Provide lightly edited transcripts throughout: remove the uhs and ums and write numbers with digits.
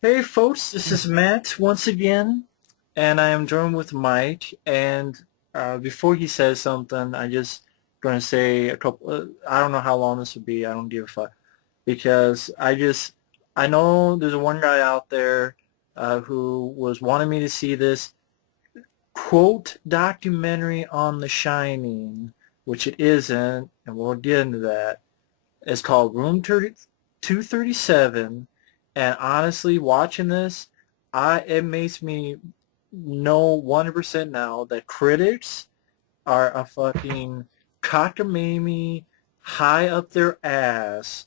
Hey folks, this is Matt once again, and I am joined with Mike. And before he says something, I just gonna say a couple. I don't know how long this will be. I don't give a fuck because I know there's one guy out there who was wanting me to see this quote documentary on The Shining, which it isn't, and we'll get into that. It's called Room 237, and honestly, watching this, it makes me know 100% now that critics are a fucking cockamamie high up their ass.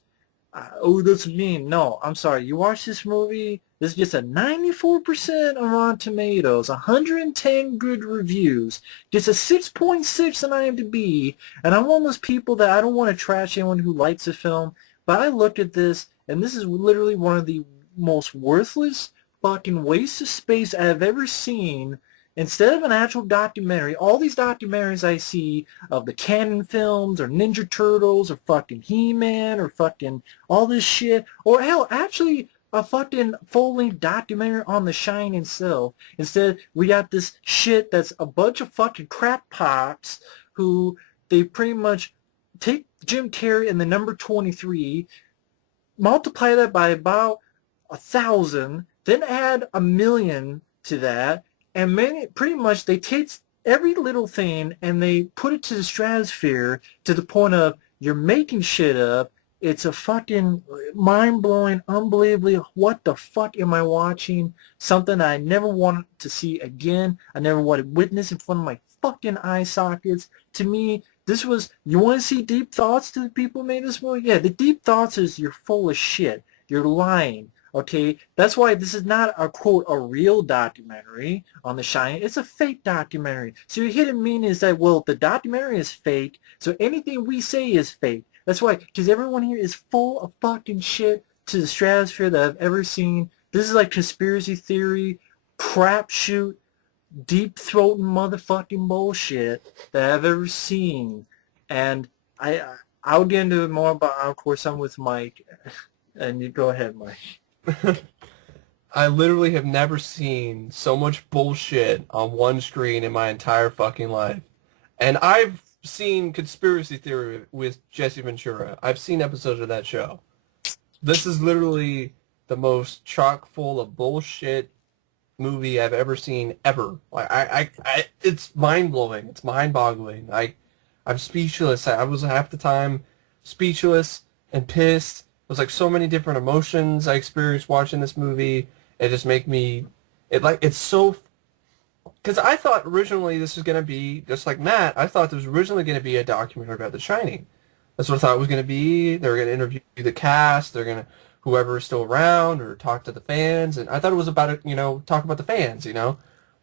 Oh, that's mean. No, I'm sorry. You watch this movie, this gets a 94% on Rotten Tomatoes, 110 good reviews, gets a 6.6 on IMDb, and I'm one of those people that I don't want to trash anyone who likes a film, but I looked at this, and this is literally one of the most worthless fucking wastes of space I've ever seen. Instead of an actual documentary, all these documentaries I see of the canon films or Ninja Turtles or fucking He-Man or fucking all this shit, or hell, actually a fucking full-length documentary on The Shine itself. Instead, we got this shit that's a bunch of fucking crackpots who they pretty much take Jim Carrey and the number 23, multiply that by about 1,000, then add 1,000,000 to that, and pretty much they take every little thing and they put it to the stratosphere to the point of you're making shit up. It's a fucking mind-blowing, unbelievably, what the fuck am I watching? Something I never wanted to see again. I never wanted to witness in front of my fucking eye sockets. To me, this was, you want to see deep thoughts to the people who made this movie? Yeah, the deep thoughts is you're full of shit. You're lying. Okay, that's why this is not a quote a real documentary on The Shining. It's a fake documentary. So your hidden meaning is that well the documentary is fake, so anything we say is fake. That's why because everyone here is full of fucking shit to the stratosphere that I've ever seen. This is like conspiracy theory, crapshoot, deep throating motherfucking bullshit that I've ever seen. And I'll get into it more, but of course I'm with Mike. And you go ahead, Mike. I literally have never seen so much bullshit on one screen in my entire fucking life. And I've seen Conspiracy Theory with Jesse Ventura. I've seen episodes of that show. This is literally the most chock full of bullshit movie I've ever seen ever. Like it's mind blowing. It's mind boggling. I'm speechless. I was half the time speechless and pissed. It was like so many different emotions I experienced watching this movie. It just make me, it's so, because I thought originally this was going to be, just like Matt, I thought this was originally going to be a documentary about The Shining. That's what I thought it was going to be. They were going to interview the cast. They're going to, whoever is still around, or talk to the fans. And I thought it was about, talk about the fans,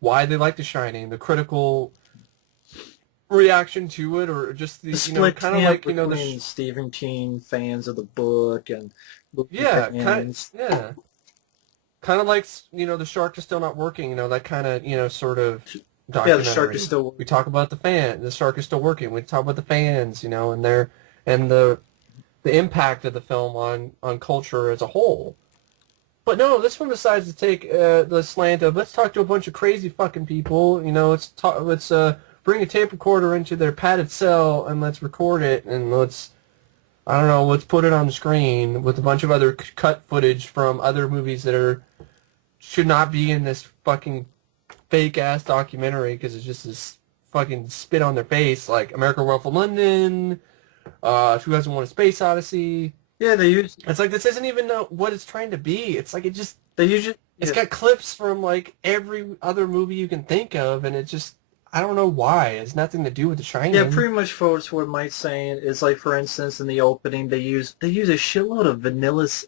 why they like The Shining, the critical reaction to it, or just The the, split kind of camp like, between Stephen King fans of the book and movie yeah, fans. kind of like, the shark is still not working, that kind of, sort of Yeah, the shark is documentary. still We working. talk about the shark is still working. We talk about the fans, and their, and the impact of the film on culture as a whole. But no, this one decides to take the slant of let's talk to a bunch of crazy fucking people. Let's bring a tape recorder into their padded cell and let's record it, and I don't know, let's put it on the screen with a bunch of other cut footage from other movies that should not be in this fucking fake ass documentary because it's just this fucking spit on their face, like American Werewolf in London, 2001: A Space Odyssey. Yeah, It's like this isn't even what it's trying to be. It's like they usually it's yeah, got clips from like every other movie you can think of, and it just I don't know why. It's nothing to do with The yeah Shining. pretty much for what Mike's saying is like for instance in the opening they use a shitload of vanillas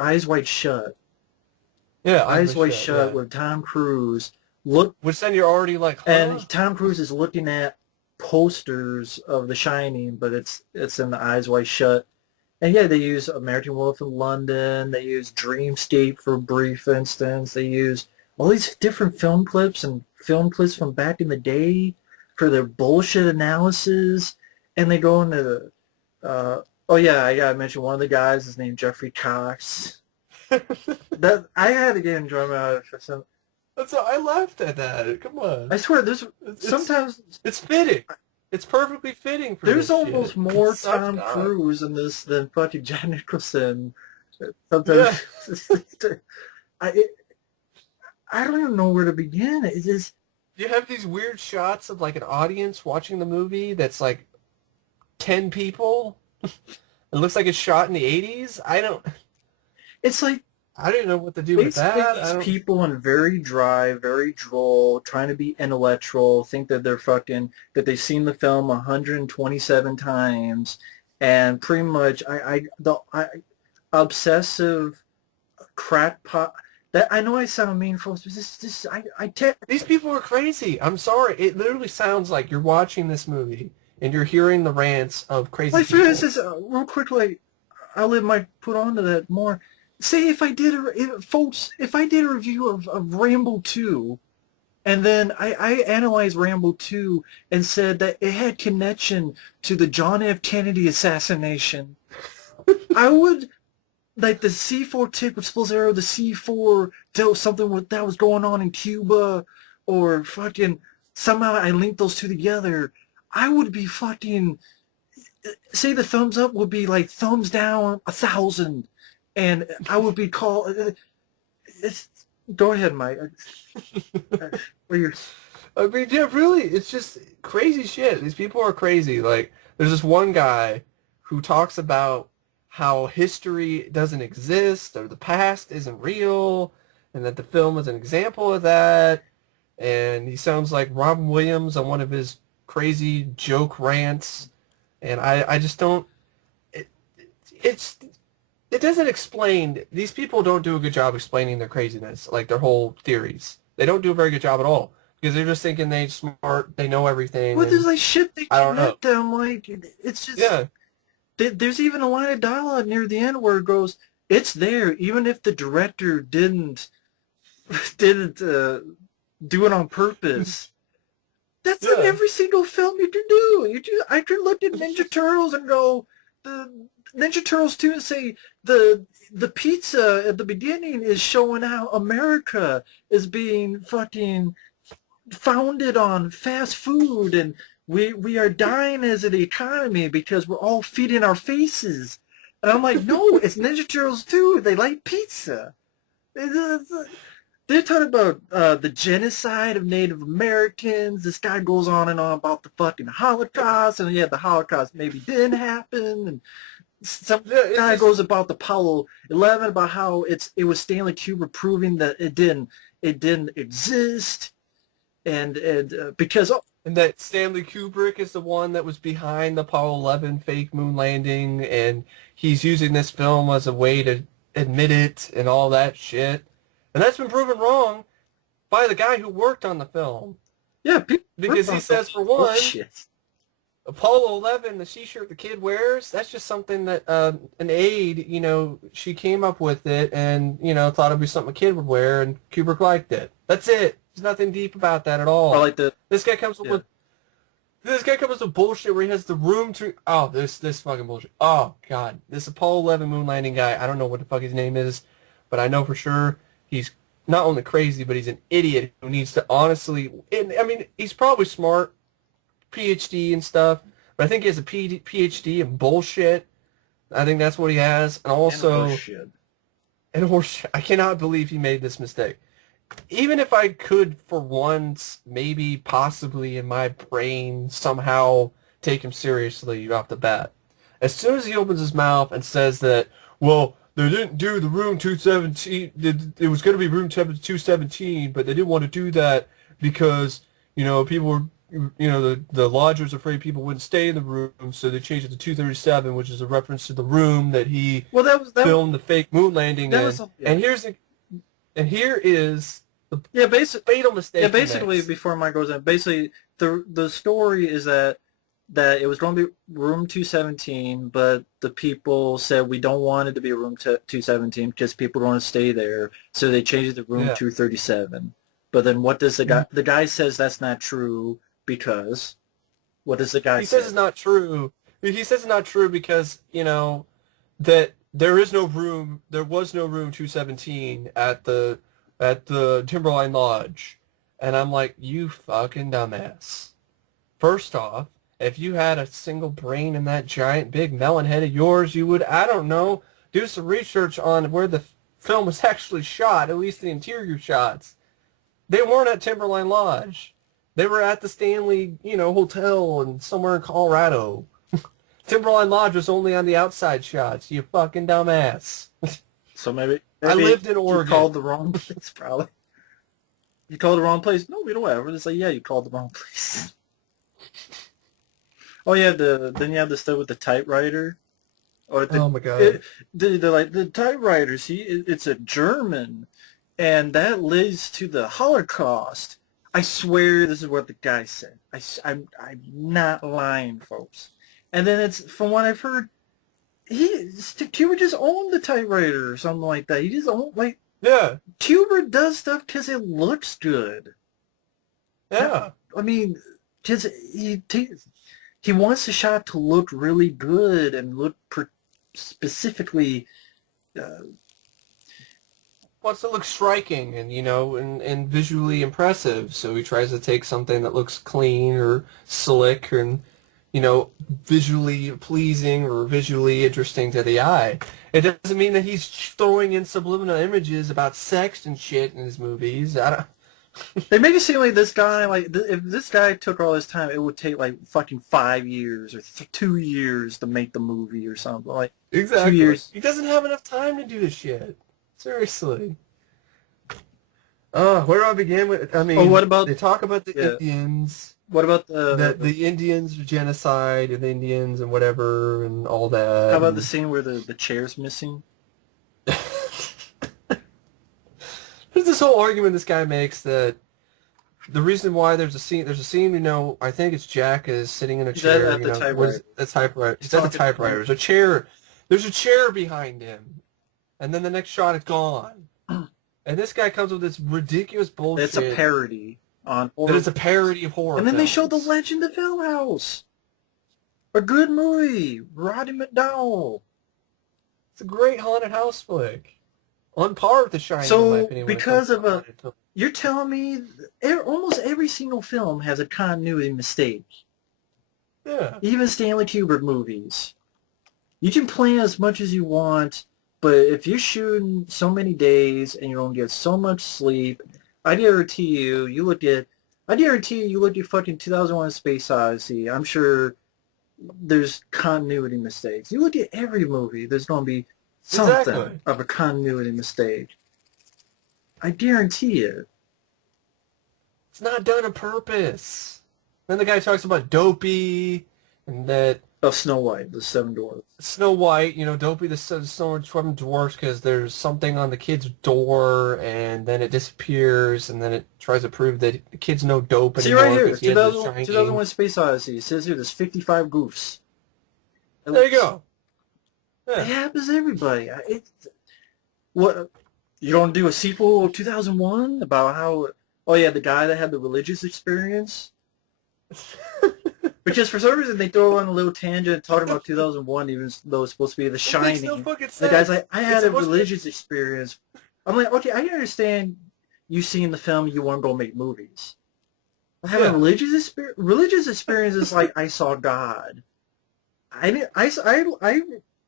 Eyes Wide Shut. Yeah, Eyes Eyes Wide Wide Shut. Shut Yeah, with Tom Cruise look which then you're already like, huh? and Tom Cruise is looking at posters of The Shining, but it's in the Eyes Wide Shut. And yeah, they use American Wolf in London. They use Dreamscape for a brief instance. They use all these different film clips and film clips from back in the day for their bullshit analysis. And they go into oh yeah, I gotta mention one of the guys is named Jeffrey Cox. That I had to get enjoyment out of it for some. That's how I laughed at that. Come I on. swear, there's It's sometimes it's fitting. It's perfectly fitting for there's this almost shit. It's more such Tom God. Cruise in this than fucking Jack Nicholson. Sometimes Yeah. I it, I don't even know where to begin. It's just You have these weird shots of like an audience watching the movie that's like 10 people. It looks like it's shot in the 80s. it's like I don't even know what to do with basically that. I these don't. people in very dry, very droll, trying to be intellectual, think that they're fucking that they've seen the film 127 times, and pretty much I obsessive crackpot. That I know I sound mean, folks, but this These people are crazy. I'm sorry. It literally sounds like you're watching this movie and you're hearing the rants of crazy like for people. instance, real quickly, I'll let Mike put on to that more. Say if I did folks, if I did a review of Rambo 2, and then I analyzed Rambo 2 and said that it had connection to the John F. Kennedy assassination, I would like the C4 tip was supposed to arrow the C4 dealt something with that was going on in Cuba, or fucking somehow I linked those two together. I would be fucking say the thumbs up would be like thumbs down 1,000, and I would be called. It's go ahead, Mike. What you I mean, yeah, really, it's just crazy shit. These people are crazy. Like, there's this one guy who talks about how history doesn't exist or the past isn't real, and that the film is an example of that. And he sounds like Robin Williams on one of his crazy joke rants. And I just don't. It, it's it doesn't explain. These people don't do a good job explaining their craziness, like their whole theories. They don't do a very good job at all because they're just thinking they smart, they know everything, well, there's and like shit they I don't know. connect them like it's just Yeah, there's even a line of dialogue near the end where it goes, "It's there, even if the director didn't do it on purpose." That's in yeah, every single film you can do. I can look at Ninja Turtles and go, the Ninja Turtles 2 and say the pizza at the beginning is showing how America is being fucking founded on fast food, and we are dying as an economy because we're all feeding our faces. And I'm like, no, it's Ninja Turtles 2. They like pizza. They're talking about the genocide of Native Americans. This guy goes on and on about the fucking Holocaust, and yeah, the Holocaust maybe didn't happen. And some yeah. It's guy just goes about the Apollo 11 about how it was Stanley Kubrick proving that it didn't exist, and because oh, and that Stanley Kubrick is the one that was behind the Apollo 11 fake moon landing, and he's using this film as a way to admit it and all that shit. And that's been proven wrong by the guy who worked on the film. yeah, people Because he about the says, for one, bullshit. Apollo 11, the t-shirt the kid wears, that's just something that an aide, she came up with it and, thought it'd be something a kid would wear, and Kubrick liked it. That's it. There's nothing deep about that at Or all. like the This guy comes up yeah. with this guy comes with bullshit where he has the room to. Oh, this fucking bullshit. Oh God, this Apollo 11 moon landing guy. I don't know what the fuck his name is, but I know for sure he's not only crazy, but he's an idiot who needs to honestly. And, I mean, he's probably smart, PhD and stuff, but I think he has a PhD in bullshit. I think that's what he has, and And also horseshit. and horse. I cannot believe he made this mistake. Even if I could, for once, maybe possibly in my brain somehow take him seriously off the bat, as soon as he opens his mouth and says that, well, they didn't do the room 217, it was going to be room 217, but they didn't want to do that because, people were, the lodgers afraid people wouldn't stay in the room, so they changed it to 237, which is a reference to the room that he Well, filmed the fake moon landing that was in. yeah. And here is the Yeah, basically, fatal mistake he basically, makes. before Mike goes in, basically the story is that it was going to be room 217, but the people said we don't want it to be room 217 because people don't want to stay there, so they changed it to room Yeah. 237. But then what does the guy? The guy says that's not true because what does the guy He say? says it's not true. He says it's not true because, that there was no room 217 at the Timberline Lodge. And I'm like, you fucking dumbass. First off, if you had a single brain in that giant big melon head of yours, you would, I don't know, do some research on where the film was actually shot, at least the interior shots. They weren't at Timberline Lodge. They were at the Stanley, hotel and somewhere in Colorado. Timberline Lodge was only on the outside shots, you fucking dumbass. So maybe I lived in Oregon. You called the wrong place, probably. You called the wrong place? No, we don't have. It's like, yeah, you called the wrong place. Oh yeah, then you have the stuff with the typewriter. Oh my god. They're like the typewriter. See, it's a German, and that leads to the Holocaust. I swear this is what the guy said. I'm not lying, folks. And then it's, from what I've heard, Kubrick just owned the typewriter or something like that. He just owned, like, yeah. Kubrick does stuff because it looks good. Yeah. I mean, because he wants the shot to look really good and look specifically. Wants to look striking and and visually impressive. So he tries to take something that looks clean or slick and visually pleasing or visually interesting to the eye. It doesn't mean that he's throwing in subliminal images about sex and shit in his movies. They make it seem like this guy, like, if this guy took all his time, it would take, like, fucking 5 years or 2 years to make the movie or something. Like, exactly. 2 years. He doesn't have enough time to do this shit. Seriously. Where do I begin with? I mean, what about, they talk about the Indians. What about the Indians, genocide of the Indians and whatever and all that. How about the scene where the chair's missing? There's this whole argument this guy makes that the reason why there's a scene, I think it's Jack is sitting in a chair. At the typewriter. It's at the typewriter. There's a chair behind him. And then the next shot, it's gone. And this guy comes with this ridiculous bullshit. It's a parody on horror. It's a parody of horror. And then films. they showed The Legend of Hill House. A good movie. Roddy McDowell. It's a great haunted house flick. On par with The Shining, in my So, opinion. because of you're telling me almost every single film has a continuity mistake. Yeah. Even Stanley Kubrick movies. You can plan as much as you want, but if you're shooting so many days and you don't get so much sleep, I guarantee you look at fucking 2001: Space Odyssey. I'm sure there's continuity mistakes. You look at every movie, there's going to be something of a continuity mistake. I guarantee it. It's not done on purpose. Then the guy talks about Dopey and that... Of Snow White, the Seven Dwarfs. Snow White, Dopey the Seven Dwarfs, because there's something on the kid's door, and then it disappears, and then it tries to prove that the kids know dope anymore. See right here, 2001: Space Odyssey. It says here there's 55 goofs. There you go. Yeah. It happens to everybody. What, you don't do a sequel of 2001 about how? Oh yeah, the guy that had the religious experience. Because for some reason they throw on a little tangent talking about 2001, even though it's supposed to be The Shining. No fucking sense. The guy's like, I had a religious experience. I'm like, okay, I understand you seeing the film, you want to go make movies. I have a religious experience. Religious experience is like I saw God. I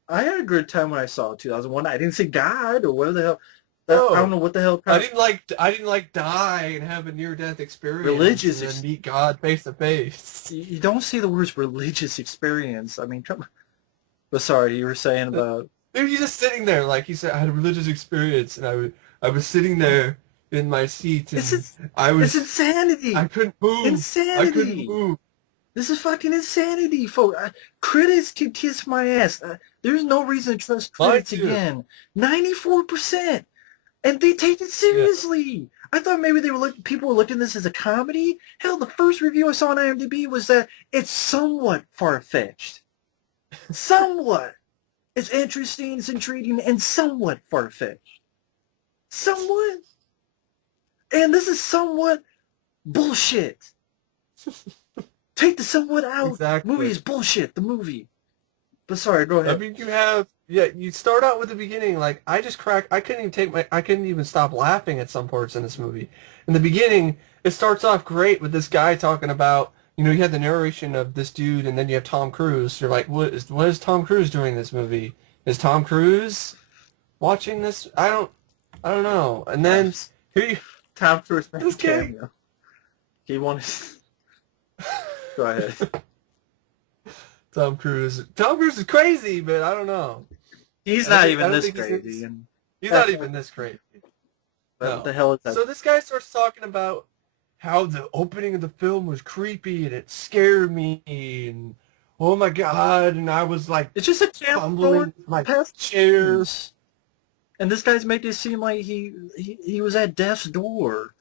had a good time when I saw 2001. I didn't see God or whatever the hell. I don't know what the hell. I didn't like die and have a near-death experience. Religious and then meet God face to face. You don't see the words religious experience. I mean, come on. But sorry, you were saying about. Maybe you're just sitting there, like you said. I had a religious experience, and I was sitting there in my seat, and it's insanity. I couldn't move. Insanity. I couldn't move. This is fucking insanity, folks. Critics can kiss my ass. There's no reason to trust critics again. 94%. And they take it seriously. Yeah. I thought maybe people were looking at this as a comedy. Hell, the first review I saw on IMDb was that it's somewhat far-fetched. Somewhat. It's interesting, it's intriguing, and somewhat far-fetched. Somewhat. And this is somewhat bullshit. Take the somewhat out. Exactly. Movie is bullshit, the movie. But sorry, go ahead. I mean, you have Yeah, you start out with the beginning, like, I couldn't even stop laughing at some parts in this movie. In the beginning, it starts off great with this guy talking about, you have the narration of this dude, and then you have Tom Cruise. You're like, what is Tom Cruise doing in this movie? Is Tom Cruise watching this? I don't know. And then, here you, Tom Cruise made a this guy, cameo. He wanted. Go ahead. Tom Cruise. Tom Cruise is crazy, but I don't know. He's I don't not think, I even don't this think crazy. And he's not even this crazy. what the No. hell is that? So this guy starts talking about how the opening of the film was creepy and it scared me and oh my god, and I was like It's just a fumbling with my chair. chairs. And this guy's making it seem like he was at death's door.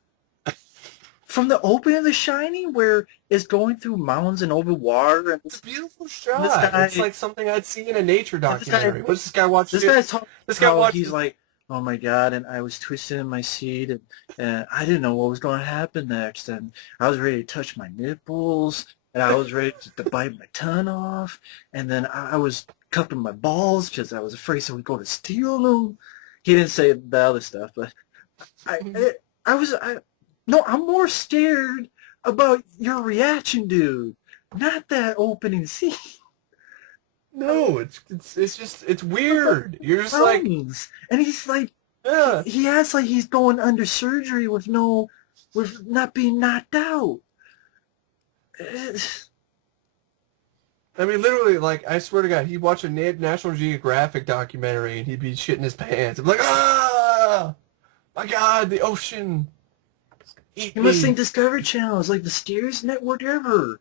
From the opening of The Shining, where it's going through mountains and over water, and It's a beautiful this shot. guy, It's like something I'd see in a nature and this guy, documentary. What's this guy watch this shit? guy's talking This guy how he's watches. like, oh my god, and I was twisted in my seat, and I didn't know what was going to happen next, and I was ready to touch my nipples, and I was ready to bite my tongue off, and then I was cupping my balls because I was afraid someone would go to steal them. He didn't say the other stuff, but no, I'm more scared about your reaction, dude, not that opening scene. No, it's weird. You're just like, Lungs. And he's like, yeah. he acts like he's going under surgery with not being knocked out. I mean, literally, like, I swear to God, he'd watch a National Geographic documentary and he'd be shitting his pants. I'm like, ah, my God, the ocean, eat You must me. think Discovery Channel is like the scariest network ever.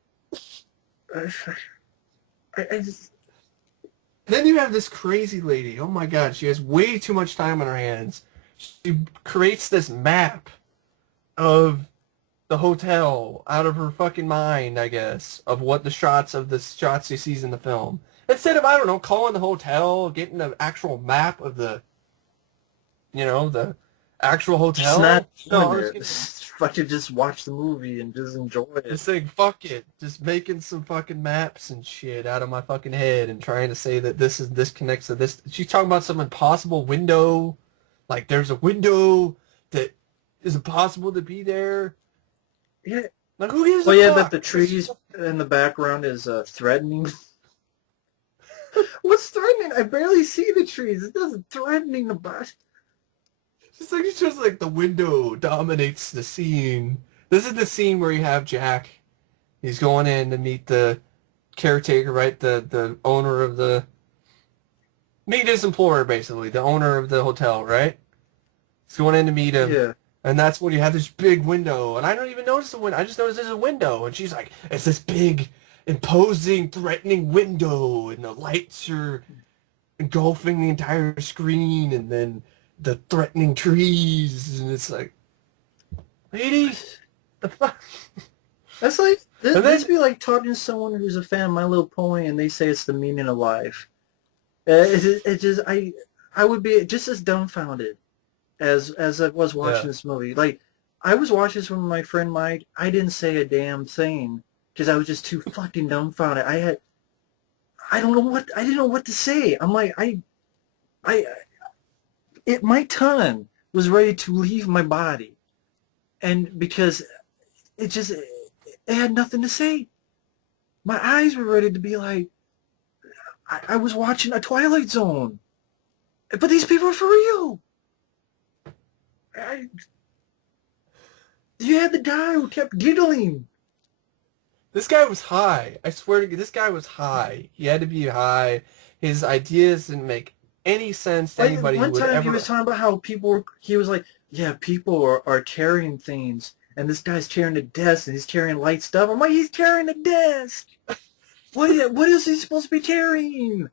I just, Then you have this crazy lady. Oh my God, she has way too much time on her hands. She creates this map of the hotel out of her fucking mind, I guess, of what the shots she sees in the film. Instead of, I don't know, calling the hotel, getting the actual map of the actual just hotel. not No, doing it. Fucking just watch the movie and just enjoy it. just saying, fuck it. Just making some fucking maps and shit out of my fucking head and trying to say that this connects to this. She's talking about some impossible window. Like, there's a window that is impossible to be there. Yeah. Like, who gives Well, a yeah, fuck? but the trees in the background is threatening. What's threatening? I barely see the trees. It doesn't threatening about. It's just like the window dominates the scene. This is the scene where you have Jack. He's going in to meet the caretaker, right? The owner of the... Meet his employer, basically. The owner of the hotel, right? He's going in to meet him. Yeah. And that's when you have this big window. And I don't even notice the window. I just notice there's a window. And she's like, it's this big, imposing, threatening window. And the lights are engulfing the entire screen. And then the threatening trees. And it's like, lady, the fuck? That's like this. And then- This be like talking to someone who's a fan of My Little Pony, and they say it's the meaning of life. It just I would be just as dumbfounded as I was watching this movie. Like, I was watching this with my friend Mike. I didn't say a damn thing because I was just too fucking dumbfounded. I didn't know what to say. I'm like, my tongue was ready to leave my body, and because it had nothing to say. My eyes were ready to be like, I was watching a Twilight Zone, but these people are for real. You had the guy who kept giggling. This guy was high. I swear to God, this guy was high. He had to be high. His ideas didn't make any sense to anybody who One would time ever... he was talking about how he was like, yeah, people are carrying things, and this guy's carrying a desk, and he's carrying light stuff. I'm like, he's carrying a desk. What is he supposed to be carrying?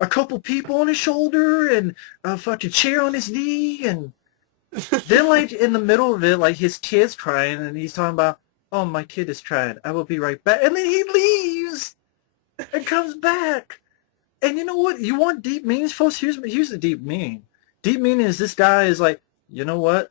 A couple people on his shoulder, and a fucking chair on his knee, and then, like, in the middle of it, like, his kid's crying, and he's talking about, oh, my kid is crying. I will be right back. And then he leaves and comes back. And you know what? You want deep meanings, folks? Here's the deep meaning. Deep meaning is this guy is like, you know what?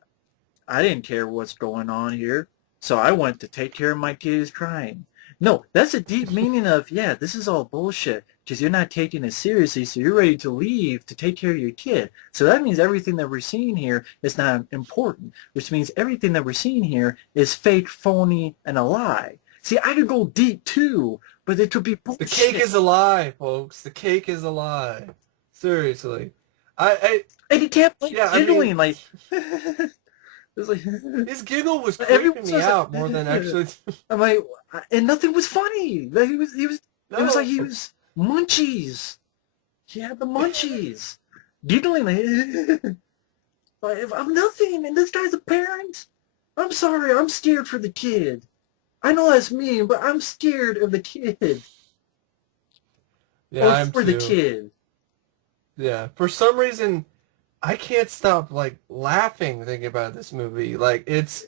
I didn't care what's going on here, so I went to take care of my kid who's crying. No, that's a deep meaning of, yeah, this is all bullshit because you're not taking it seriously, so you're ready to leave to take care of your kid. So that means everything that we're seeing here is not important, which means everything that we're seeing here is fake, phony, and a lie. See, I could go deep too, but it could be The cake bullshit. is a lie, folks. The cake is a lie. Seriously. I And he kept like yeah, I mean, giggling, like, it's like, his giggle was everyone creeping me was like, out more than actually. I'm like, and nothing was funny. Like, it was like No. he was munchies. He had the munchies. Giggling like, if I'm nothing, and this guy's a parent. I'm sorry, I'm scared for the kid. I know that's mean, but I'm scared of the kid. Yeah, Or I am for the too. kid. Yeah. For some reason, I can't stop like laughing thinking about this movie. Like it's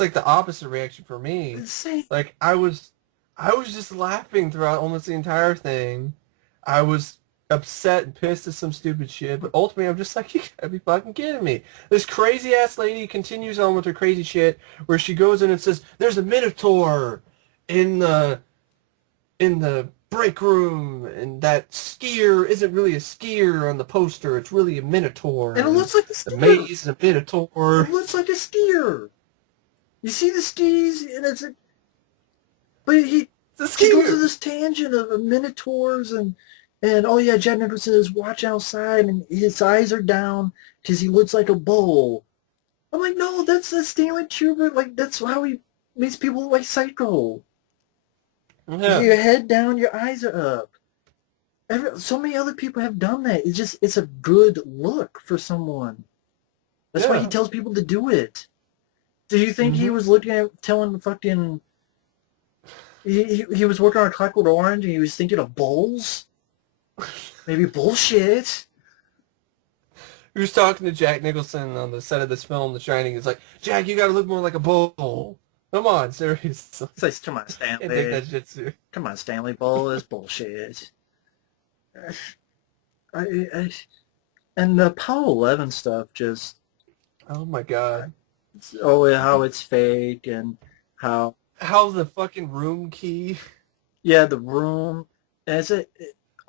like the opposite reaction for me. Insane. Like I was just laughing throughout almost the entire thing. I was upset and pissed at some stupid shit, but ultimately I'm just like, you gotta be fucking kidding me. This crazy ass lady continues on with her crazy shit where she goes in and says, there's a minotaur in the break room, and that skier isn't really a skier on the poster. It's really a And it minotaur, and looks like a the skier. maze is a It minotaur. looks like a skier. You see the skis, and it's a, but It's a he goes to skier. this tangent of minotaurs and oh yeah, Jack Nicholson says watch outside and his eyes are down because he looks like a bull. I'm like, no, that's Stanley Kubrick. Like that's how he makes people look like Psycho. Yeah, Your head down, your eyes are up. So many other people have done that. It's a good look for someone. That's why he yeah. tells people to do it. Do you think he Mm-hmm. was looking at telling the fucking he was working on a Clockwork Orange and he was thinking of bulls? Maybe bullshit. He was talking to Jack Nicholson on the set of this film, The Shining. He's like, Jack, you gotta look more like a bull. Come on, seriously. It's like, come on, Can't take Stanley. that shit serious. Come on, Stanley. Bull is bullshit. I, and the Apollo 11 stuff just, Oh my god. oh, how it's fake and how, How the fucking room key. yeah, the room, is it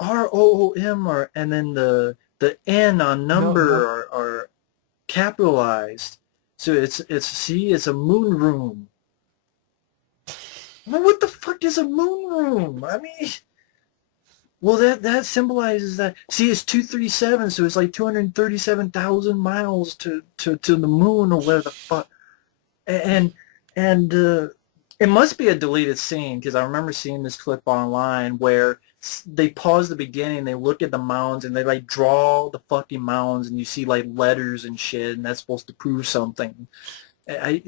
ROOM or, and then the N on No, number no. are capitalized. So see, it's a moon room. I mean, what the fuck is a moon room? I mean, well, that symbolizes that. See, it's 237, so it's like 237,000 miles to the moon or where the fuck. And and it must be a deleted scene because I remember seeing this clip online where they pause the beginning, they look at the mounds, and they like draw the fucking mounds, and you see like letters and shit, and that's supposed to prove something. I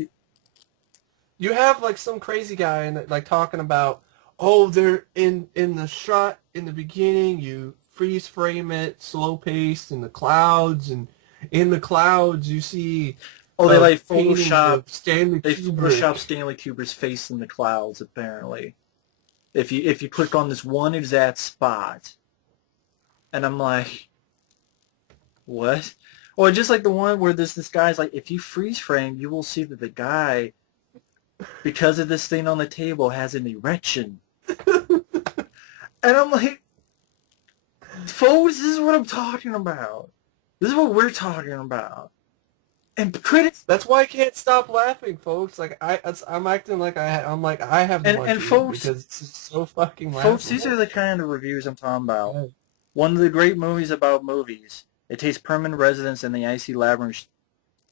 You have like some crazy guy and like talking about, oh, they're in the shot in the beginning, you freeze frame it, slow paced in the clouds, and in the clouds you see oh, they like paintings Photoshop of Stanley they Photoshop Kubrick. Stanley Kubrick's face in the clouds apparently. If you click on this one exact spot, and I'm like, what? Or just like the one where this guy's like, if you freeze frame, you will see that the guy, because of this thing on the table, has an erection. And I'm like, folks, this is what I'm talking about. This is what we're talking about. And critics That's why I can't stop laughing, folks. Like I'm acting like I'm like I have the and munchies folks, because it's just so fucking these are laughable. the kind of reviews I'm talking about. Yeah. One of the great movies about movies. It takes permanent residence in the icy labyrinth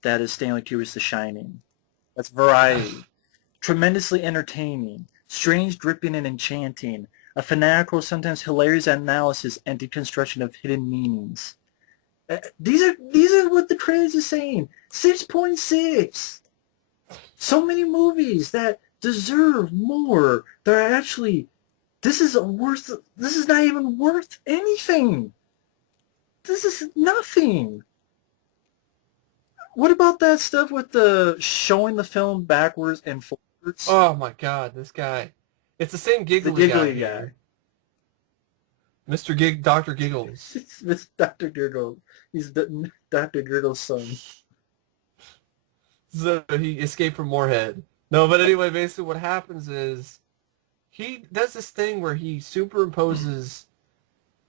that is Stanley Kubrick's The Shining. That's variety. Tremendously entertaining, strange, dripping, and enchanting. A fanatical, sometimes hilarious analysis and deconstruction of hidden meanings. These are what the critics are saying. 6.6. So many movies that deserve more. They're actually this is worth. This is not even worth anything. This is nothing. What about that stuff with the showing the film backwards and forwards? Oh my god, this guy. It's the same The giggly guy giggly guy. here. Dr. Giggles. It's Dr. Gurgle. He's Dr. Gurgle's son. So he escaped from Moorhead. No, but anyway, basically what happens is he does this thing where he superimposes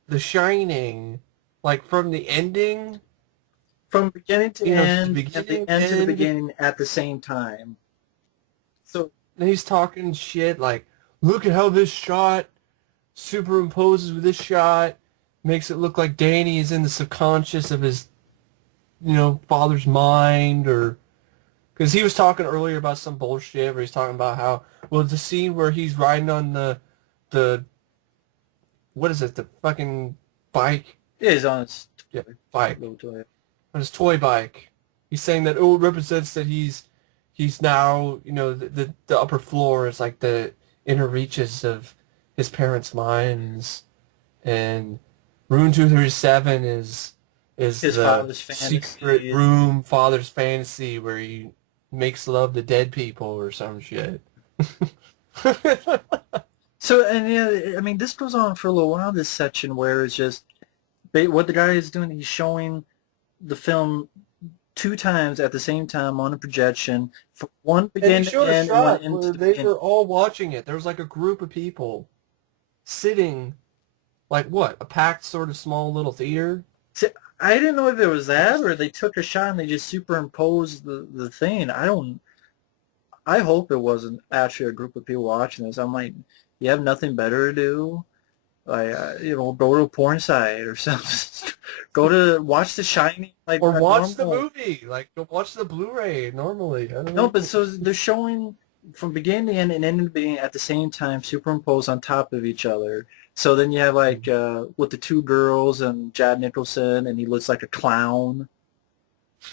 The Shining, like from the ending, From beginning to to the end, and the beginning, end to the end. beginning at the same time. So And he's talking shit like, look at how this shot superimposes with this shot, makes it look like Danny is in the subconscious of his, father's mind, or because he was talking earlier about some bullshit where he's talking about how, well, the scene where he's riding on the what is it, the fucking bike? yeah, he's on his Yeah, bike. little toy. On his toy bike. He's saying that, it represents that he's now, the upper floor is like the inner reaches of his parents' minds, and Room 237 is His the father's secret fantasy. room father's fantasy where he makes love to dead people or some shit. So, and yeah, I mean, this goes on for a little while, this section where it's just, what the guy is doing, he's showing the film two times at the same time on a projection, for one And he beginning to showed a end and one shot end where to they beginning. were all watching it. There was like a group of people sitting, like what, a packed sort of small little theater? See, I didn't know if it was that or they took a shot and they just superimposed the thing. I hope it wasn't actually a group of people watching this. I'm like, you have nothing better to do? Like, go to a porn site or something. Go to watch The Shining like Or a watch the normal. movie, like go watch the Blu-ray normally. I don't No, know. but so they're showing from beginning to end and ending to beginning at the same time, superimposed on top of each other. So then you have like with the two girls and Jack Nicholson, and he looks like a clown.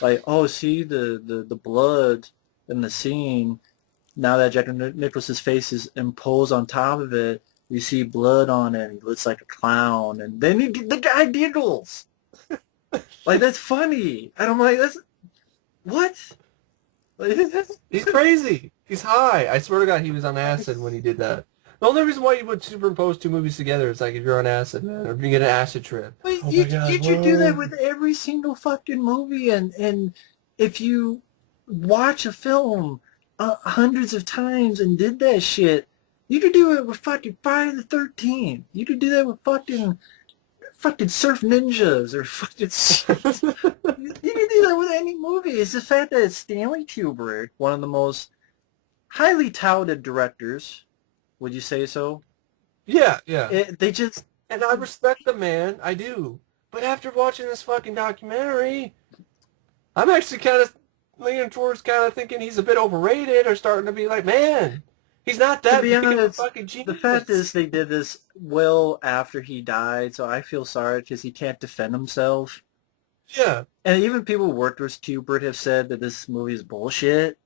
Like, oh, see the blood in the scene. Now that Jack Nicholson's face is imposed on top of it, you see blood on it. And he looks like a clown, and then the guy giggles. Like that's funny, and I'm like, that's what? Like, He's crazy. He's high. I swear to God, he was on acid when he did that. The only reason why you would superimpose two movies together is like if you're on acid, man, or if you get an acid trip. But Oh my God, you should do that whoa. with every single fucking movie, and if you watch a film hundreds of times and did that shit, you could do it with fucking Friday the 13th. You could do that with fucking Surf Ninjas or fucking. You can do that with any movie. It's the fact that it's Stanley Kubrick, one of the most highly touted directors. Would you say so? Yeah, yeah. They just And I respect the man, I do. But after watching this fucking documentary, I'm actually kind of leaning towards kind of thinking he's a bit overrated, or starting to be like, man, he's not to that be big of a honest, fucking the fact genius. is they did this well after he died, so I feel sorry because he can't defend himself. Yeah. And even people who worked with Kubrick have said that this movie is bullshit.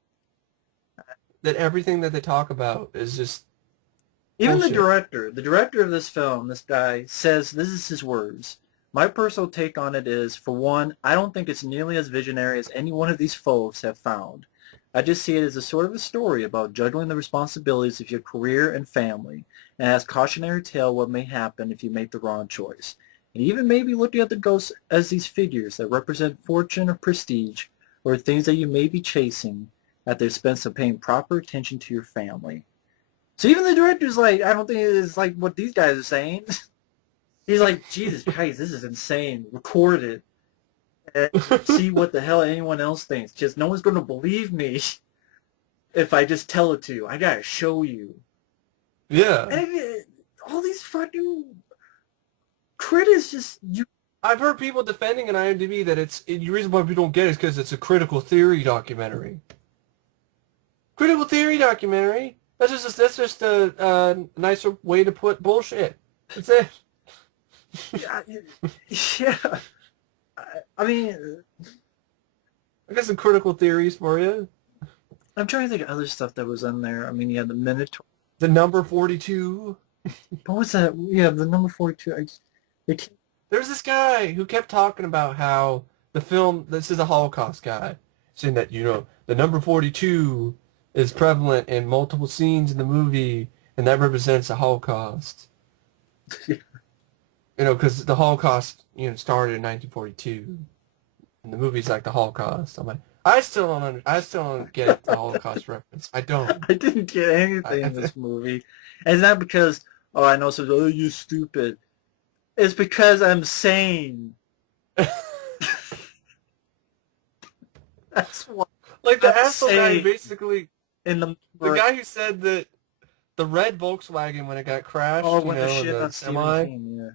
That everything that they talk about is just Even bullshit. the director of this film, this guy, says, this is his words. My personal take on it is, for one, I don't think it's nearly as visionary as any one of these folks have found. I just see it as a sort of a story about juggling the responsibilities of your career and family, and as cautionary tale what may happen if you make the wrong choice. And even maybe looking at the ghosts as these figures that represent fortune or prestige, or things that you may be chasing at the expense of paying proper attention to your family. So even the director's like, I don't think it's like what these guys are saying. He's like, Jesus Christ, this is insane. Record it and see what the hell anyone else thinks. Just no one's going to believe me if I just tell it to you. I got to show you. Yeah. And all these fucking critics just, I've heard people defending in IMDb that the reason why we don't get it is because it's a critical theory documentary. Critical theory documentary? That's just a nicer way to put bullshit. That's it. yeah. Yeah. I mean, I got some critical theories for you. I'm trying to think of other stuff that was in there. I mean, you had the Minotaur. The number 42. What was that? Yeah, the number 42. There's this guy who kept talking about how the film, this is a Holocaust guy, saying that, the number 42 is prevalent in multiple scenes in the movie, and that represents the Holocaust. Because the Holocaust, started in 1942, and the movie's like the Holocaust. I'm like, I still don't get the Holocaust reference. I don't. I didn't get anything in this movie. And it's not because, oh, I know some, oh, you stupid. It's because I'm sane. That's why Like the I'm asshole guy who sane basically, in the the movie. guy who said that the red Volkswagen when it got Oh, crashed, when the in shit the on Stephen semi, King, yeah.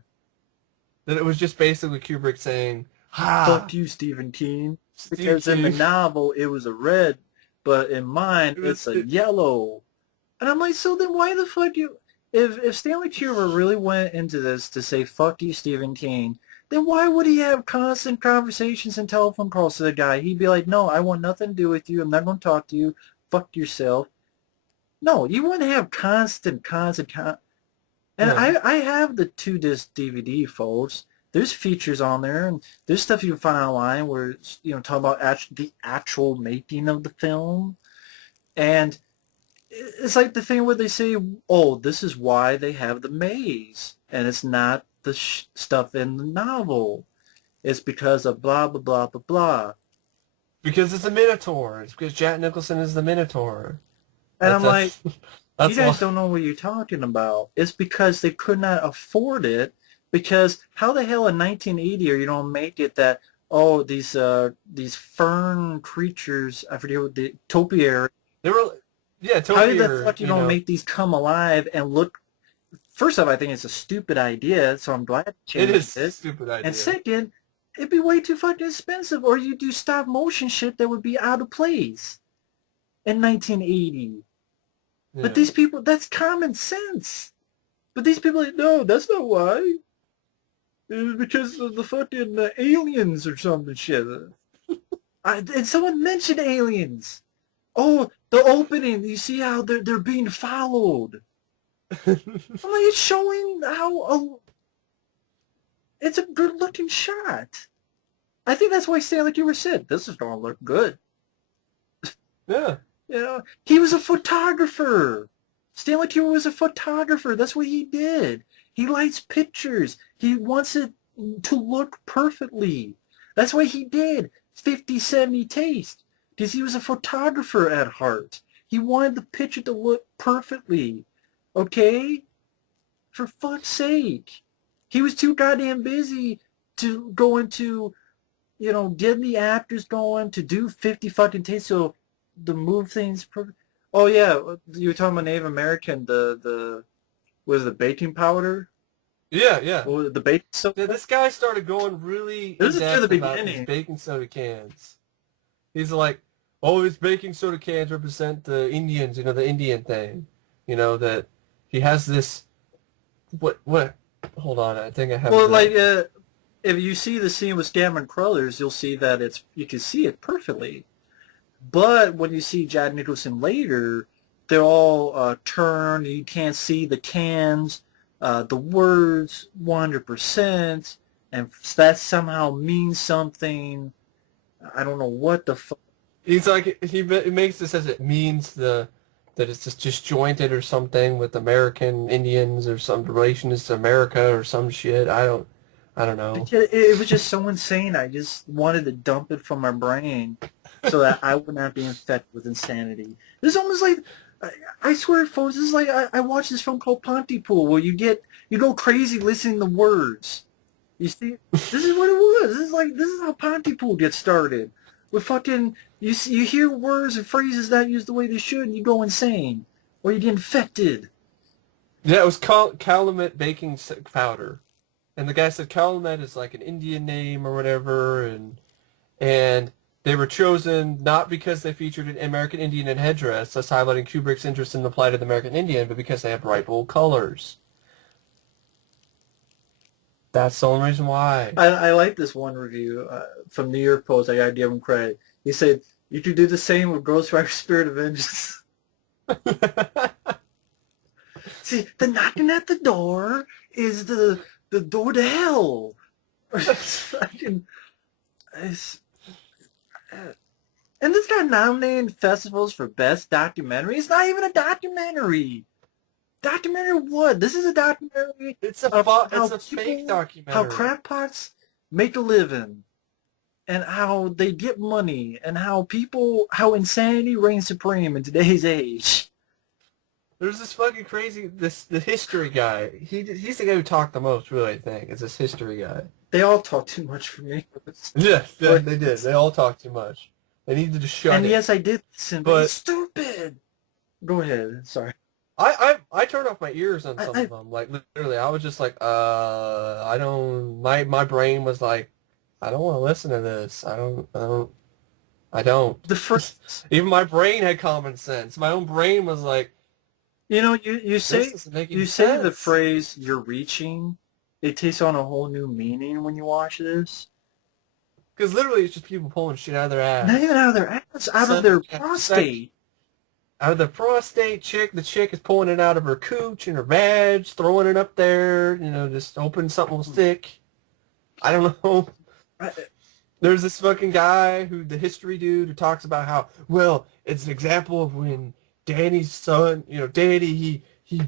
that it was just basically Kubrick saying, Fuck "Ha, you, Stephen King. Steve Because in the King." novel it was a red, but in mine It was, it's a yellow. And I'm like, so then why the fuck you? If Stanley Kubrick really went into this to say fuck you, Stephen King, then why would he have constant conversations and telephone calls to the guy? He'd be like, no, I want nothing to do with you. I'm not going to talk to you. Fuck yourself. No, you wouldn't have and yeah. I have the 2 disc DVD, folks. There's features on there, and there's stuff you can find online where it's, talk about the actual making of the film. And it's like the thing where they say, oh, this is why they have the maze, and it's not the stuff in the novel. It's because of blah, blah, blah, blah, blah. Because it's a Minotaur. It's because Jack Nicholson is the Minotaur. And I'm like, That's you that's why. guys don't know what you're talking about. It's because they could not afford it. Because how the hell in 1980 are you don't make it that, oh, these fern creatures, I forget what the topiary. They were, yeah, How did the Topiary, fuck you don't make these come alive and look? First off, I think it's a stupid idea, so I'm glad they it is changed a it. stupid And idea. second, it'd be way too fucking expensive, or you do stop motion shit that would be out of place in 1980. But Yeah. these people, that's common sense. But these people are like, no, that's not why. It was because of the fucking aliens or something shit. And someone mentioned aliens. Oh, the opening. You see how they're being followed. I'm like, it's showing how it's a good looking shot. I think that's why Stanley Kubrick said this is gonna look good. Yeah. He was a photographer. Stanley Kubrick was a photographer. That's what he did. He lights pictures. He wants it to look perfectly. That's what he did. 50, 70 taste. Because he was a photographer at heart. He wanted the picture to look perfectly. Okay? For fuck's sake. He was too goddamn busy to go into, getting the actors going, to do 50 fucking takes so the move things perfect. Oh yeah, you were talking about Native American, the was the baking powder? Yeah, yeah. What was it, the baking Yeah, soda? this guy started going really This in is near the depth about these beginning. baking soda cans. He's like, oh, his baking soda cans represent the Indians, the Indian thing. That he has this, what, hold on, I think I have Well, like the, if you see the scene with Scammon Crothers, you'll see that you can see it perfectly. But when you see Jack Nicholson later, they're all turned. You can't see the cans, the words 100%, and that somehow means something. I don't know what the fuck. he's like, it makes this as it means that it's just disjointed or something with American Indians or some relations to America or some shit. I don't know. It was just so insane. I just wanted to dump it from my brain so that I would not be infected with insanity. This is almost like, I swear, folks, this is like I watched this film called Pontypool where you go crazy listening to words. You see, this is what it was. This is how Pontypool gets started. With fucking you hear words and phrases not used the way they should, and you go insane, or you get infected. Yeah, it was Calumet baking powder. And the guy said Calumet is like an Indian name or whatever, and they were chosen not because they featured an American Indian in headdress, thus highlighting Kubrick's interest in the plight of the American Indian, but because they have bright bold colors. That's the only reason why. I like this one review from New York Post. I gotta give him credit. He said you could do the same with Ghost Rider: Spirit of Vengeance. See, the knocking at the door is the door to hell. It's fucking, it's, and this got nominated in festivals for best documentary. It's not even a documentary. Documentary what? This is a documentary it's of it's how a fake how documentary. crackpots make a living. and how they get money, and how insanity reigns supreme in today's age. There's this fucking crazy, the history guy. He's the guy who talked the most, really, I think, is this history guy. They all talk too much for me. Yeah, they did. They all talk too much. They needed to shut it. And yes, I did listen, but it's stupid. Go ahead. Sorry. I turned off my ears on some of them. Like, literally, I was just like, I don't, my brain was like, I don't want to listen to this. I don't. The first, Even my brain had common sense. My own brain was like, you say sense. the phrase "you're reaching," it takes on a whole new meaning when you watch this. Because literally, it's just people pulling shit out of their ass. Not even out of their ass, out of their prostate. Out of the prostate, the chick is pulling it out of her cooch and her vag, throwing it up there, just hoping something will stick. I don't know. There's this fucking guy the history dude who talks about how, well, it's an example of when Danny's son, Danny, he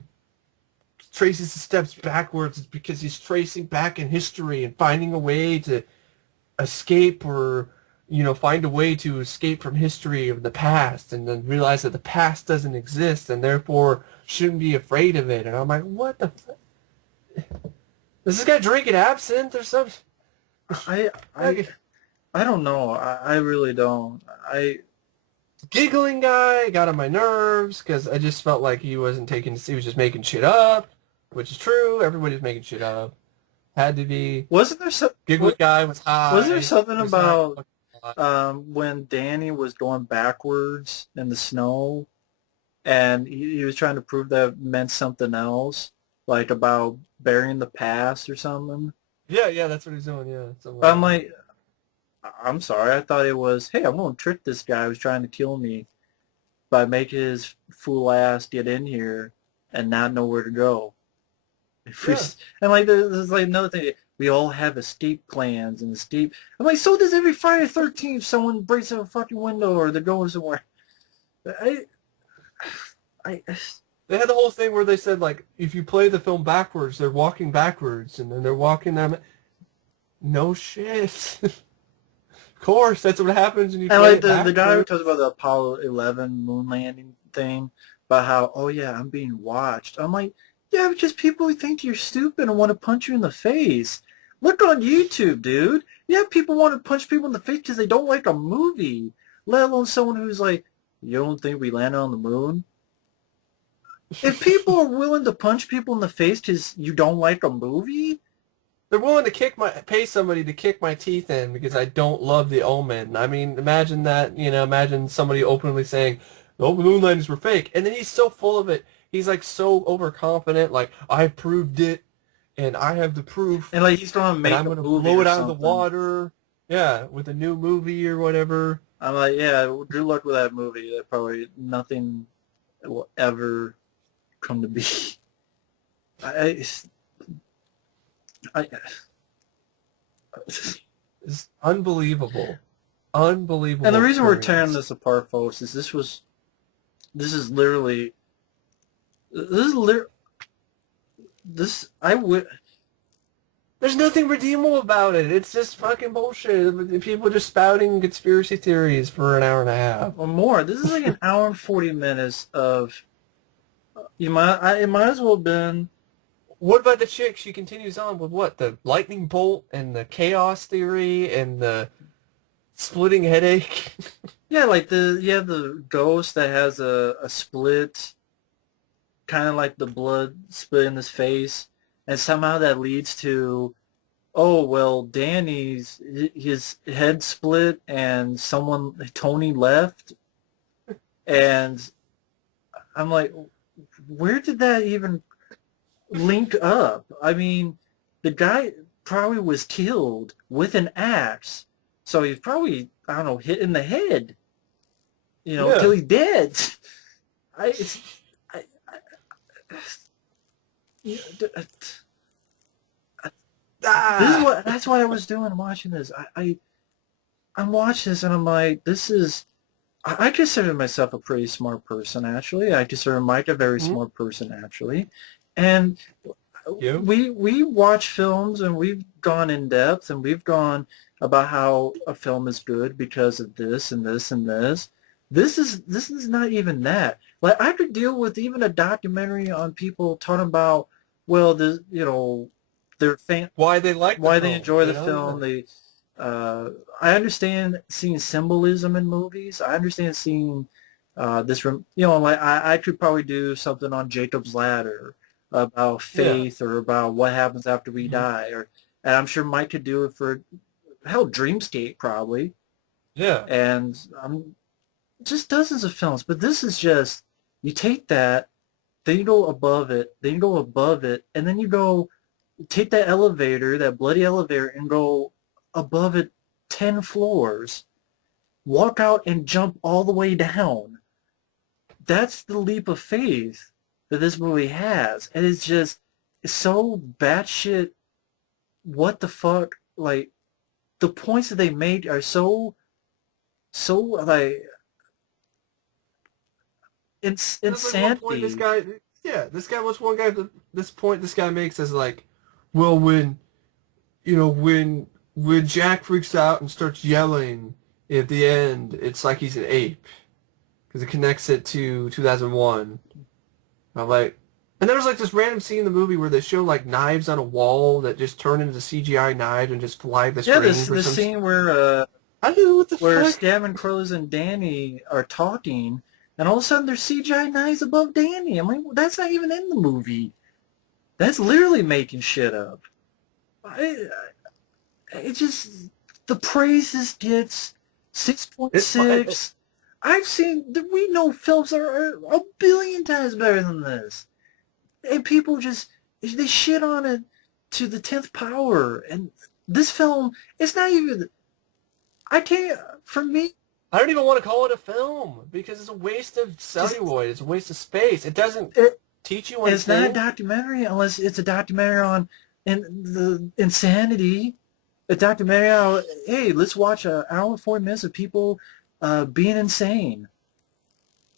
traces his steps backwards because he's tracing back in history and finding a way to escape or, find a way to escape from history of the past and then realize that the past doesn't exist and therefore shouldn't be afraid of it. And I'm like, what the fuck? Is this guy drinking absinthe or something? I don't know. I really don't. Giggling guy got on my nerves because I just felt like he was just making shit up, which is true. Everybody's making shit up. Had to be. Wasn't there some giggling guy was high? Was there something about when Danny was going backwards in the snow, and he was trying to prove that it meant something else, like about burying the past or something? Yeah, that's what he's doing. Yeah. But I'm like, I'm sorry. I thought it was, hey, I'm going to trick this guy who's trying to kill me by making his fool ass get in here and not know where to go. Yeah. And like, there's like another thing. We all have escape plans and escape. I'm like, so does every Friday the 13th. Someone breaks in a fucking window or they're going somewhere. They had the whole thing where they said, like, if you play the film backwards, they're walking backwards, and then they're walking them. No shit. Of course, that's what happens when you play it backwards. The guy who talks about the Apollo 11 moon landing thing, about how, oh yeah, I'm being watched. I'm like, yeah, because people who think you're stupid and want to punch you in the face. Look on YouTube, dude. Yeah, people want to punch people in the face because they don't like a movie, let alone someone who's like, you don't think we landed on the moon? If people are willing to punch people in the face because you don't like a movie, they're willing to pay somebody to kick my teeth in because I don't love The Omen. I mean, imagine that, imagine somebody openly saying, the moon landings were fake. And then he's so full of it. He's like so overconfident, like, I proved it, and I have the proof. And like he's going to make I'm going to blow it out of the water. Yeah, with a new movie or whatever. I'm like, yeah, good luck with that movie. That probably nothing will ever come to be. It's unbelievable. Unbelievable. And the reason we're tearing this apart, folks, is this is literally there's nothing redeemable about it. It's just fucking bullshit. People just spouting conspiracy theories for an hour and a half or more. This is like an hour and 40 minutes of it might as well have been. What about the chick? She continues on with what? The lightning bolt and the chaos theory and the splitting headache. Yeah, like the ghost that has a split, kind of like the blood split in his face, and somehow that leads to, oh well, Danny's his head split and Tony left, and I'm like, where did that even link up? I mean, the guy probably was killed with an axe, so he's probably, I don't know, hit in the head, till he's dead. That's what I was doing watching this. I'm watching this and I'm like, I consider myself a pretty smart person, actually. I consider Mike a very smart person, actually. And You? we watch films and we've gone in depth and we've gone about how a film is good because of this and this and this. This is not even that. Like I could deal with even a documentary on people talking about, well, the their fan, Why they like the why they film, enjoy you the know? film. I understand seeing symbolism in movies. I understand seeing like I could probably do something on Jacob's Ladder about Yeah. faith or about what happens after we Hmm. die, and I'm sure Mike could do it for hell Dreamscape probably, Yeah. and just dozens of films. But this is just you take that, then you go above it, then you go above it, and then you go take that elevator, that bloody elevator, and go above it 10 floors, walk out and jump all the way down. That's the leap of faith that this movie has. And it's so batshit, what the fuck, like, the points that they made are like, There's like one point insanity. what's one guy, this point this guy makes is like, well, when Jack freaks out and starts yelling at the end, it's like he's an ape. Because it connects it to 2001. I'm like, and there's like this random scene in the movie where they show like knives on a wall that just turn into CGI knives and just fly the Yeah, screen for this some. scene where I don't know what the where fuck. Scammon Crows and Danny are talking, and all of a sudden there's CGI knives above Danny. I'm like, well, that's not even in the movie. That's literally making shit up. I, it just the praise this gets It's fine. 6.6. We know films are a billion times better than this, and people just they shit on it to the 10th power. And this film, it's not even. I can't. For me, I don't even want to call it a film because it's a waste of just celluloid. It's a waste of space. It doesn't it, teach you it's not a anything. documentary unless it's a documentary on the insanity. A documentary on, hey, let's watch an hour and 40 minutes of people being insane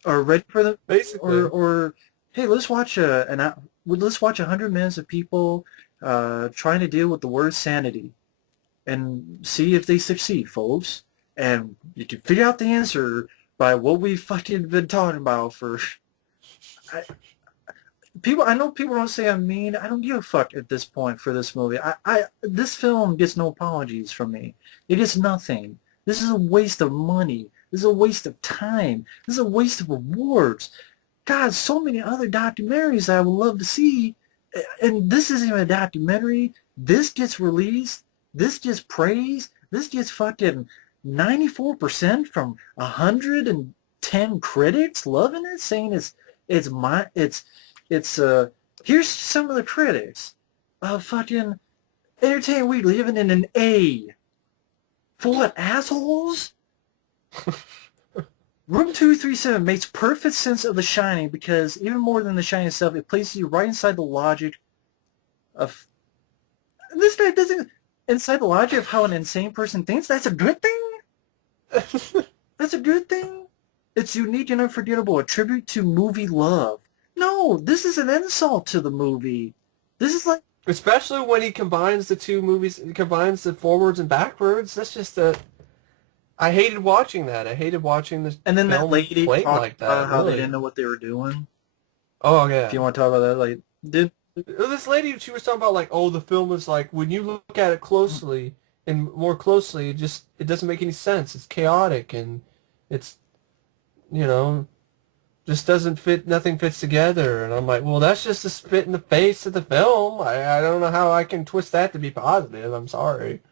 or ready for the Basically, or hey, let's watch 100 minutes of people trying to deal with the word sanity and see if they succeed, folks. And you can figure out the answer by what we fucking been talking about for I, people. I know people don't say I'm mean. I don't give a fuck at this point for this movie. This film gets no apologies from me. It gets nothing. This is a waste of money. This is a waste of time. This is a waste of awards. God, so many other documentaries I would love to see, and this isn't even a documentary. This gets released. This gets praised. This gets fucking 94% from 110 critics loving it, saying it's my it's. Here's some of the critics. Fucking Entertainment Weekly living in an A. For what, assholes? Room 237 makes perfect sense of The Shining because even more than The Shining itself, it places you right inside the logic of this guy doesn't inside the logic of how an insane person thinks. That's a good thing. That's a good thing. It's unique and unforgettable, a tribute to movie love. No, this is an insult to the movie. This is like, especially when he combines the two movies, he combines the forwards and backwards. That's just a. I hated watching that. I hated watching this and then that film lady played talking like that. about how they didn't Really. know what they were doing. Oh If yeah. you want to talk about that, like, dude, This lady, she was talking about like, oh, the film is like when you look at it closely and more closely, it doesn't make any sense. It's chaotic and it's you know just doesn't fit. Nothing fits together. And I'm like, well, that's just a spit in the face of the film. I don't know how I can twist that to be positive. I'm sorry.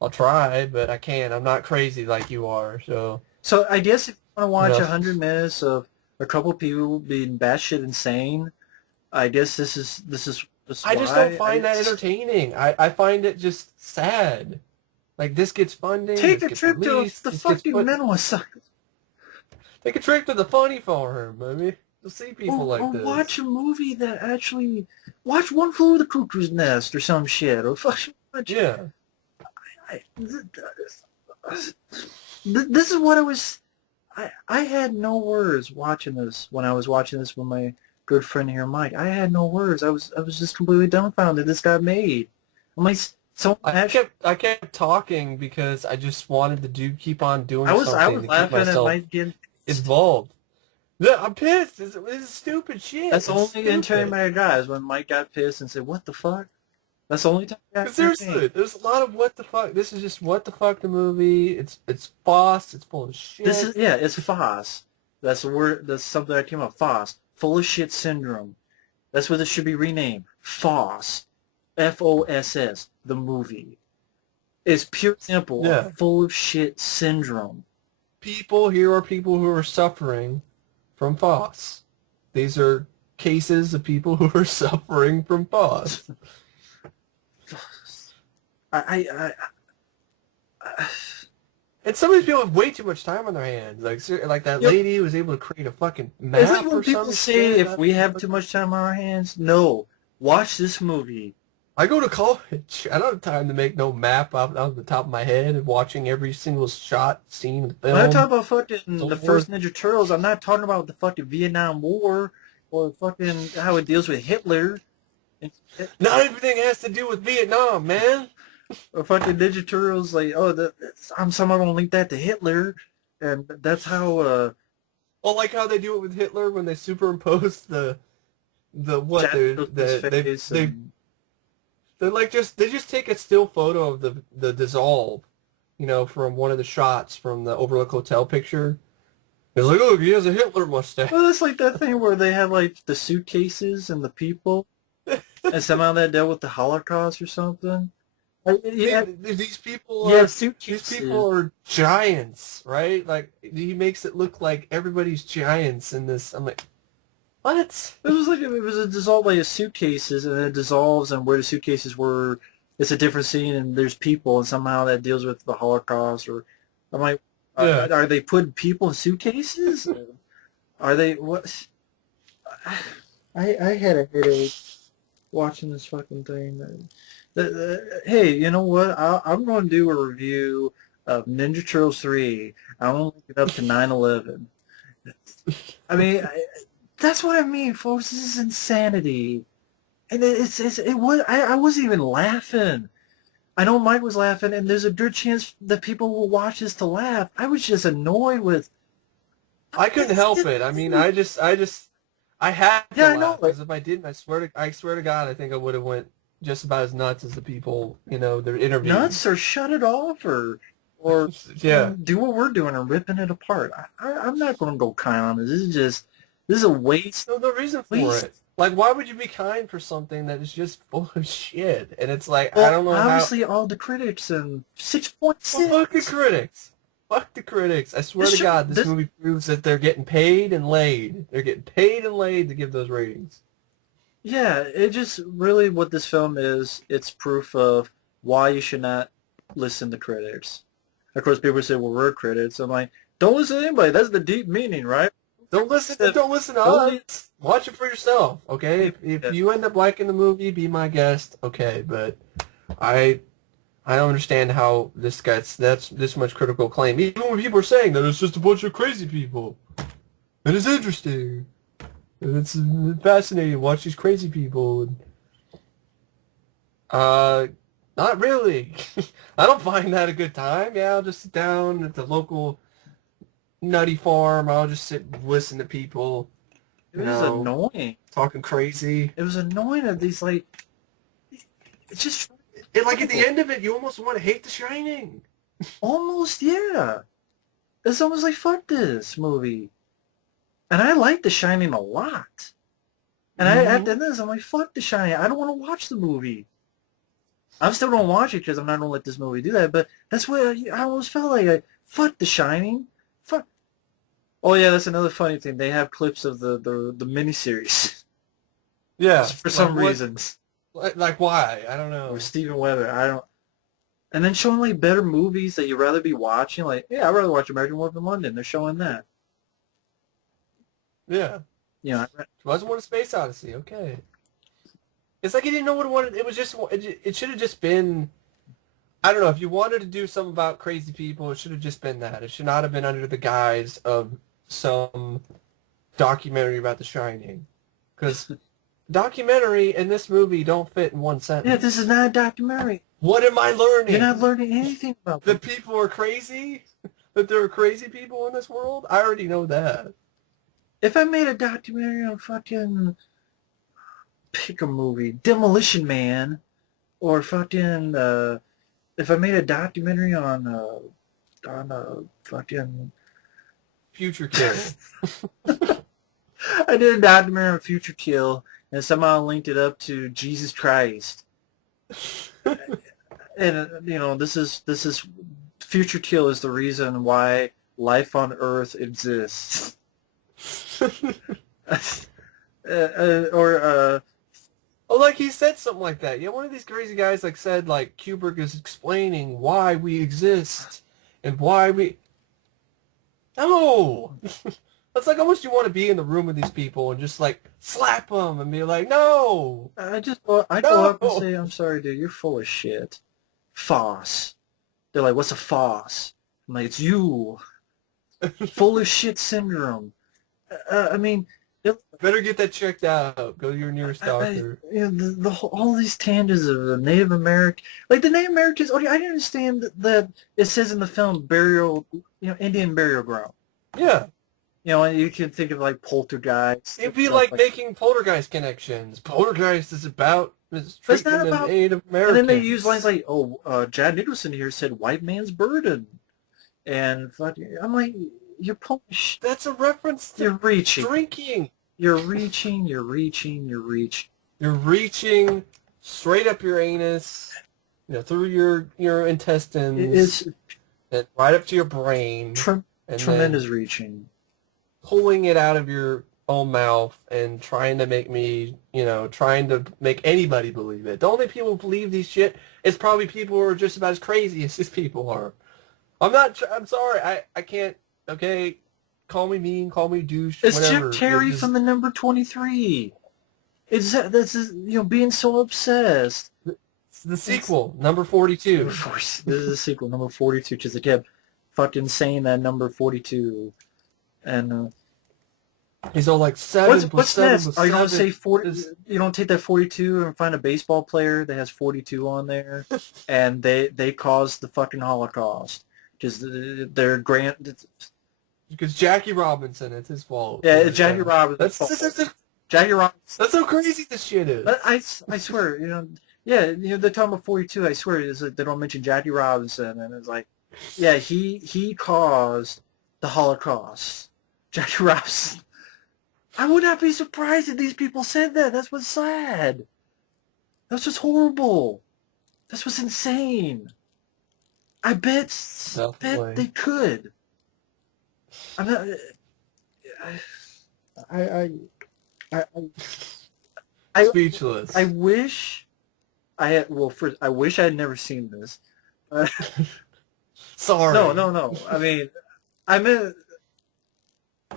I'll try, but I can't. I'm not crazy like you are. So so I guess if you want to you watch know, 100 minutes of a couple people being batshit insane, I guess this is I just don't why. find that entertaining. I find it just sad. Like this gets funding, Take this a gets trip to released, the this gets fucking put. mental asylum. Take a trip to the funny farm. I mean, to see people Or like watch this. a movie that actually watch One Flew Over the Cuckoo's Nest or some shit, or fucking watch. Yeah. I, this is what I was. I had no words watching this when I was watching this with good friend here, Mike. I had no words. I was just completely dumbfounded. This got made. I'm like, so I kept talking because I just wanted the dude keep on I doing was I something was to keep laughing at myself Mike getting pissed. involved. Yeah, I'm pissed. This is stupid shit. That's the It's only stupid. intern I got is when Mike got pissed and said, "What the fuck?" That's the only time I got Seriously, irritated. there's a lot of what the fuck. This is just what the fuck the movie. It's false. It's full of This shit. is yeah, it's FOSS. That's the word. That's something that came up. FOSS, full of shit syndrome. That's what it should be renamed. FOSS, FOSS, the movie. It's pure example of Yeah, full of shit syndrome. people here are people who are suffering from FOSS. These are cases of people who are suffering from FOSS. I And some of these people have way too much time on their hands. Like that you know, lady who was able to create a fucking it's like map when or people some say shit. if we have too much time on our hands. No, watch this movie. I go to college. I don't have time to make no map off the top of my head and watching every single shot, scene of the When I talk film, about fucking so the forth. first Ninja Turtles, I'm not talking about the fucking Vietnam War or fucking how it deals with Hitler. Not everything has to do with Vietnam, man. Or fucking Ninja Turtles, like, oh, I'm somehow gonna link that to Hitler, and that's how Well, like how they do it with Hitler when they superimpose the what Chad they goes his they face, they and they're like they just take a still photo of the dissolve, from one of the shots from the Overlook Hotel picture. It's like, oh, he has a Hitler mustache. well, it's like that thing where they have like the suitcases and the people, and somehow that dealt with the Holocaust or something. Yeah, These people yeah, are suitcases. giants, right? Like he makes it look like everybody's giants in this. I'm like, what? It was a dissolve like a suitcases, and it dissolves, and where the suitcases were, it's a different scene, and there's people, and somehow that deals with the Holocaust. Or I'm like, Yeah. are they putting people in suitcases? Are they what? I had a headache watching this fucking thing. Hey, you know what? I'm going to do a review of Ninja Turtles 3. I'm going to link it up to 9/11. I mean, that's what I mean, folks. This is insanity. And it was I wasn't even laughing. I know Mike was laughing, and there's a good chance that people will watch this to laugh. I was just annoyed with. I couldn't help it. I mean, I had to Yeah, I know. laugh because if I didn't, I swear to God, I think I would have went just about as nuts as the people, they're interviewing. Nuts or shut it off or Yeah. do what we're doing and ripping it apart. I'm not going to go kind on this. This is a waste. No reason for Waste. it. Like, why would you be kind for something that is just full of shit? And it's like, I Well, don't know how. obviously all the critics and Well, fuck the 6.6. critics. Fuck the critics. I swear This to should God, this this movie proves that they're getting paid and laid. They're getting paid and laid to give those ratings. yeah, it just really what this film is. It's proof of why you should not listen to critics. Of course, people say, "Well, we're critics." I'm like, don't listen to anybody. That's the deep meaning, right? Don't listen. Don't listen to Don't us. Watch it for yourself, okay? If yeah. you end up liking the movie, be my guest, okay? But I I don't understand how this gets that's this much critical acclaim. Even when people are saying that it's just a bunch of crazy people. It is interesting. It's fascinating to watch these crazy people. Uh, Not really. I don't find that a good time. Yeah, I'll just sit down at the local nutty farm. I'll just sit and listen to people, It was annoying. talking crazy. It was annoying that these like it's just And like at the end of it, you almost want to hate The Shining. almost yeah. It's almost like fuck this movie. And I like The Shining a lot. And I after this, I'm like, fuck The Shining. I don't want to watch the movie. I'm still gonna watch it because I'm not gonna let this movie do that. But that's what I almost felt like. Fuck The Shining. Fuck. Oh yeah, that's another funny thing. They have clips of the miniseries Yeah. for some reasons. Like why? I don't know. Or Steven Weber. I don't. And then showing like better movies that you'd rather be watching. Like, yeah, I'd rather watch American Werewolf in London. They're showing that. Yeah. You know, Wasn't one a Space Odyssey. Okay. It's like he didn't know what it wanted. It was just. It should have just been. I don't know. If you wanted to do something about crazy people, it should have just been that. It should not have been under the guise of some documentary about The Shining. Because documentary and this movie don't fit in one Yeah, sentence. this is not a documentary. What am I learning? You're not learning anything about That people are crazy? That there are crazy people in this world? I already know that. If I made a documentary on fucking, pick a movie, Demolition Man, or fucking, if I made a documentary on fucking, Future Kill. I did a documentary on Future Kill and somehow linked it up to Jesus Christ. And this is Future Kill is the reason why life on Earth exists. Or Oh, like he said something like that. Yeah, one of these crazy guys like said like Kubrick is explaining why we exist and why we. No, that's like how much you want to be in the room with these people and just like slap them and be like, no, I go up and say, I'm sorry, dude, you're full of shit. Foss. They're like, what's a foss? I'm like, it's you. Full of shit syndrome. I mean, better get that checked out. Go to your nearest doctor. all these tangents of the Native American, like the Native Americans. Okay, I didn't understand that it says in the film burial, Indian burial ground. Yeah. And you can think of like Poltergeist. It'd be like making Poltergeist connections. Poltergeist is about treatment of Native Americans. And then they use lines like, Chad Nicholson here said white man's burden. And I'm like, you're Polish. That's a reference to you're reaching. Drinking. You're reaching. You're reaching straight up your anus, through your intestines, and right up to your brain. Tremendous reaching. Pulling it out of your own mouth and trying to make me, trying to make anybody believe it. The only people who believe these shit is probably people who are just about as crazy as these people are. I'm sorry. I can't, okay? Call me mean, call me douche, it's whatever. Jim Carrey from the number 23. This is being so obsessed. The sequel, number 42. This is the sequel, number 42, because they kept fucking saying that number 42. And he's all like, 7 what's 7 next? Are you going to say 40? You don't take that 42 and find a baseball player that has 42 on there, and they caused the fucking Holocaust because their because Jackie Robinson, it's his fault. Yeah, Jackie Robinson. Jackie Robinson. That's how crazy this shit is. But I swear, they're talking about 42. I swear, they don't mention Jackie Robinson, and it's like, yeah, he caused the Holocaust. Jackie Robinson. I would not be surprised if these people said that. That's what's sad. That's just horrible. That's what's insane. I bet they could. I'm not. Speechless. I wish I had. Well, first, I wish I had never seen this. Sorry. No. I mean,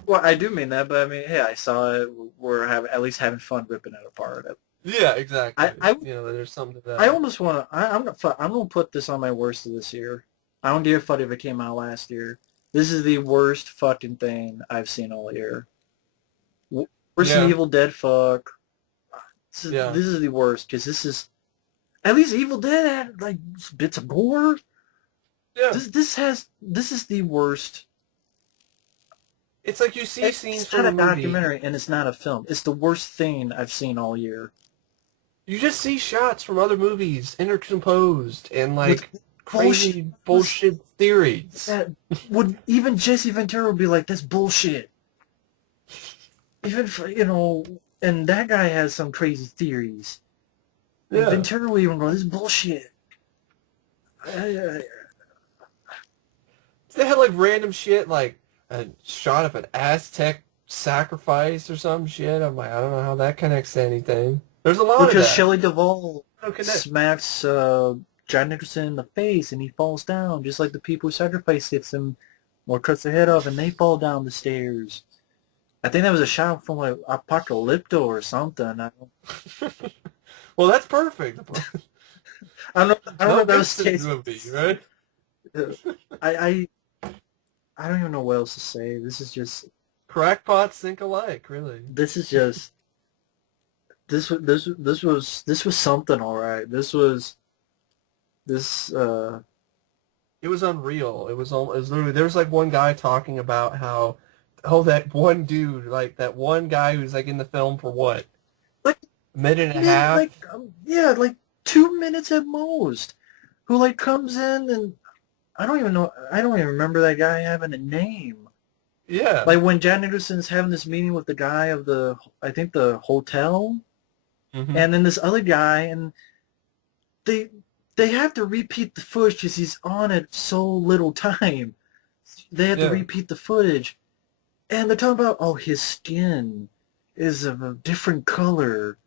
well, I do mean that, but I mean, hey, I saw it. We're at least having fun ripping it apart. Yeah, exactly. There's something to that. I almost want to. I'm gonna put this on my worst of this year. I don't give a fuck if it came out last year. This is the worst fucking thing I've seen all year. Worse than Evil Dead. Fuck. This is the worst because this is. At least Evil Dead had like bits of gore. Yeah. This is the worst. It's like you see scenes from a documentary and it's not a film. It's the worst thing I've seen all year. You just see shots from other movies intercomposed and like crazy bullshit theories. Would even Jesse Ventura would be like, that's bullshit. Even and that guy has some crazy theories. Yeah. And Ventura will even go, this is bullshit. They had like random shit like a shot of an Aztec sacrifice or some shit. I'm like, I don't know how that connects to anything. There's a lot of that. Because Shelley Duvall smacks John Nicholson in the face and he falls down, just like the people who sacrifice hits him or cuts their head off and they fall down the stairs. I think that was a shot from like Apocalypto or something. Well, that's perfect. I don't know if that was the case. Movie, right? I don't even know what else to say. This is just... Crackpots think alike, really. This is just... this was something, all right. This It was unreal. It was literally, there was like one guy talking about how, oh, that one dude, like that one guy who's like in the film for what, like a minute and a half? yeah, like 2 minutes at most. Who like comes in and I don't even know. I don't even remember that guy having a name. Yeah. Like when Jack Nicholson's having this meeting with the guy of I think the hotel, Hmm. and then this other guy, and they they have to repeat the footage because he's on it so little time. They have to Yeah. repeat the footage, and they're talking about, oh, his skin is of a different color.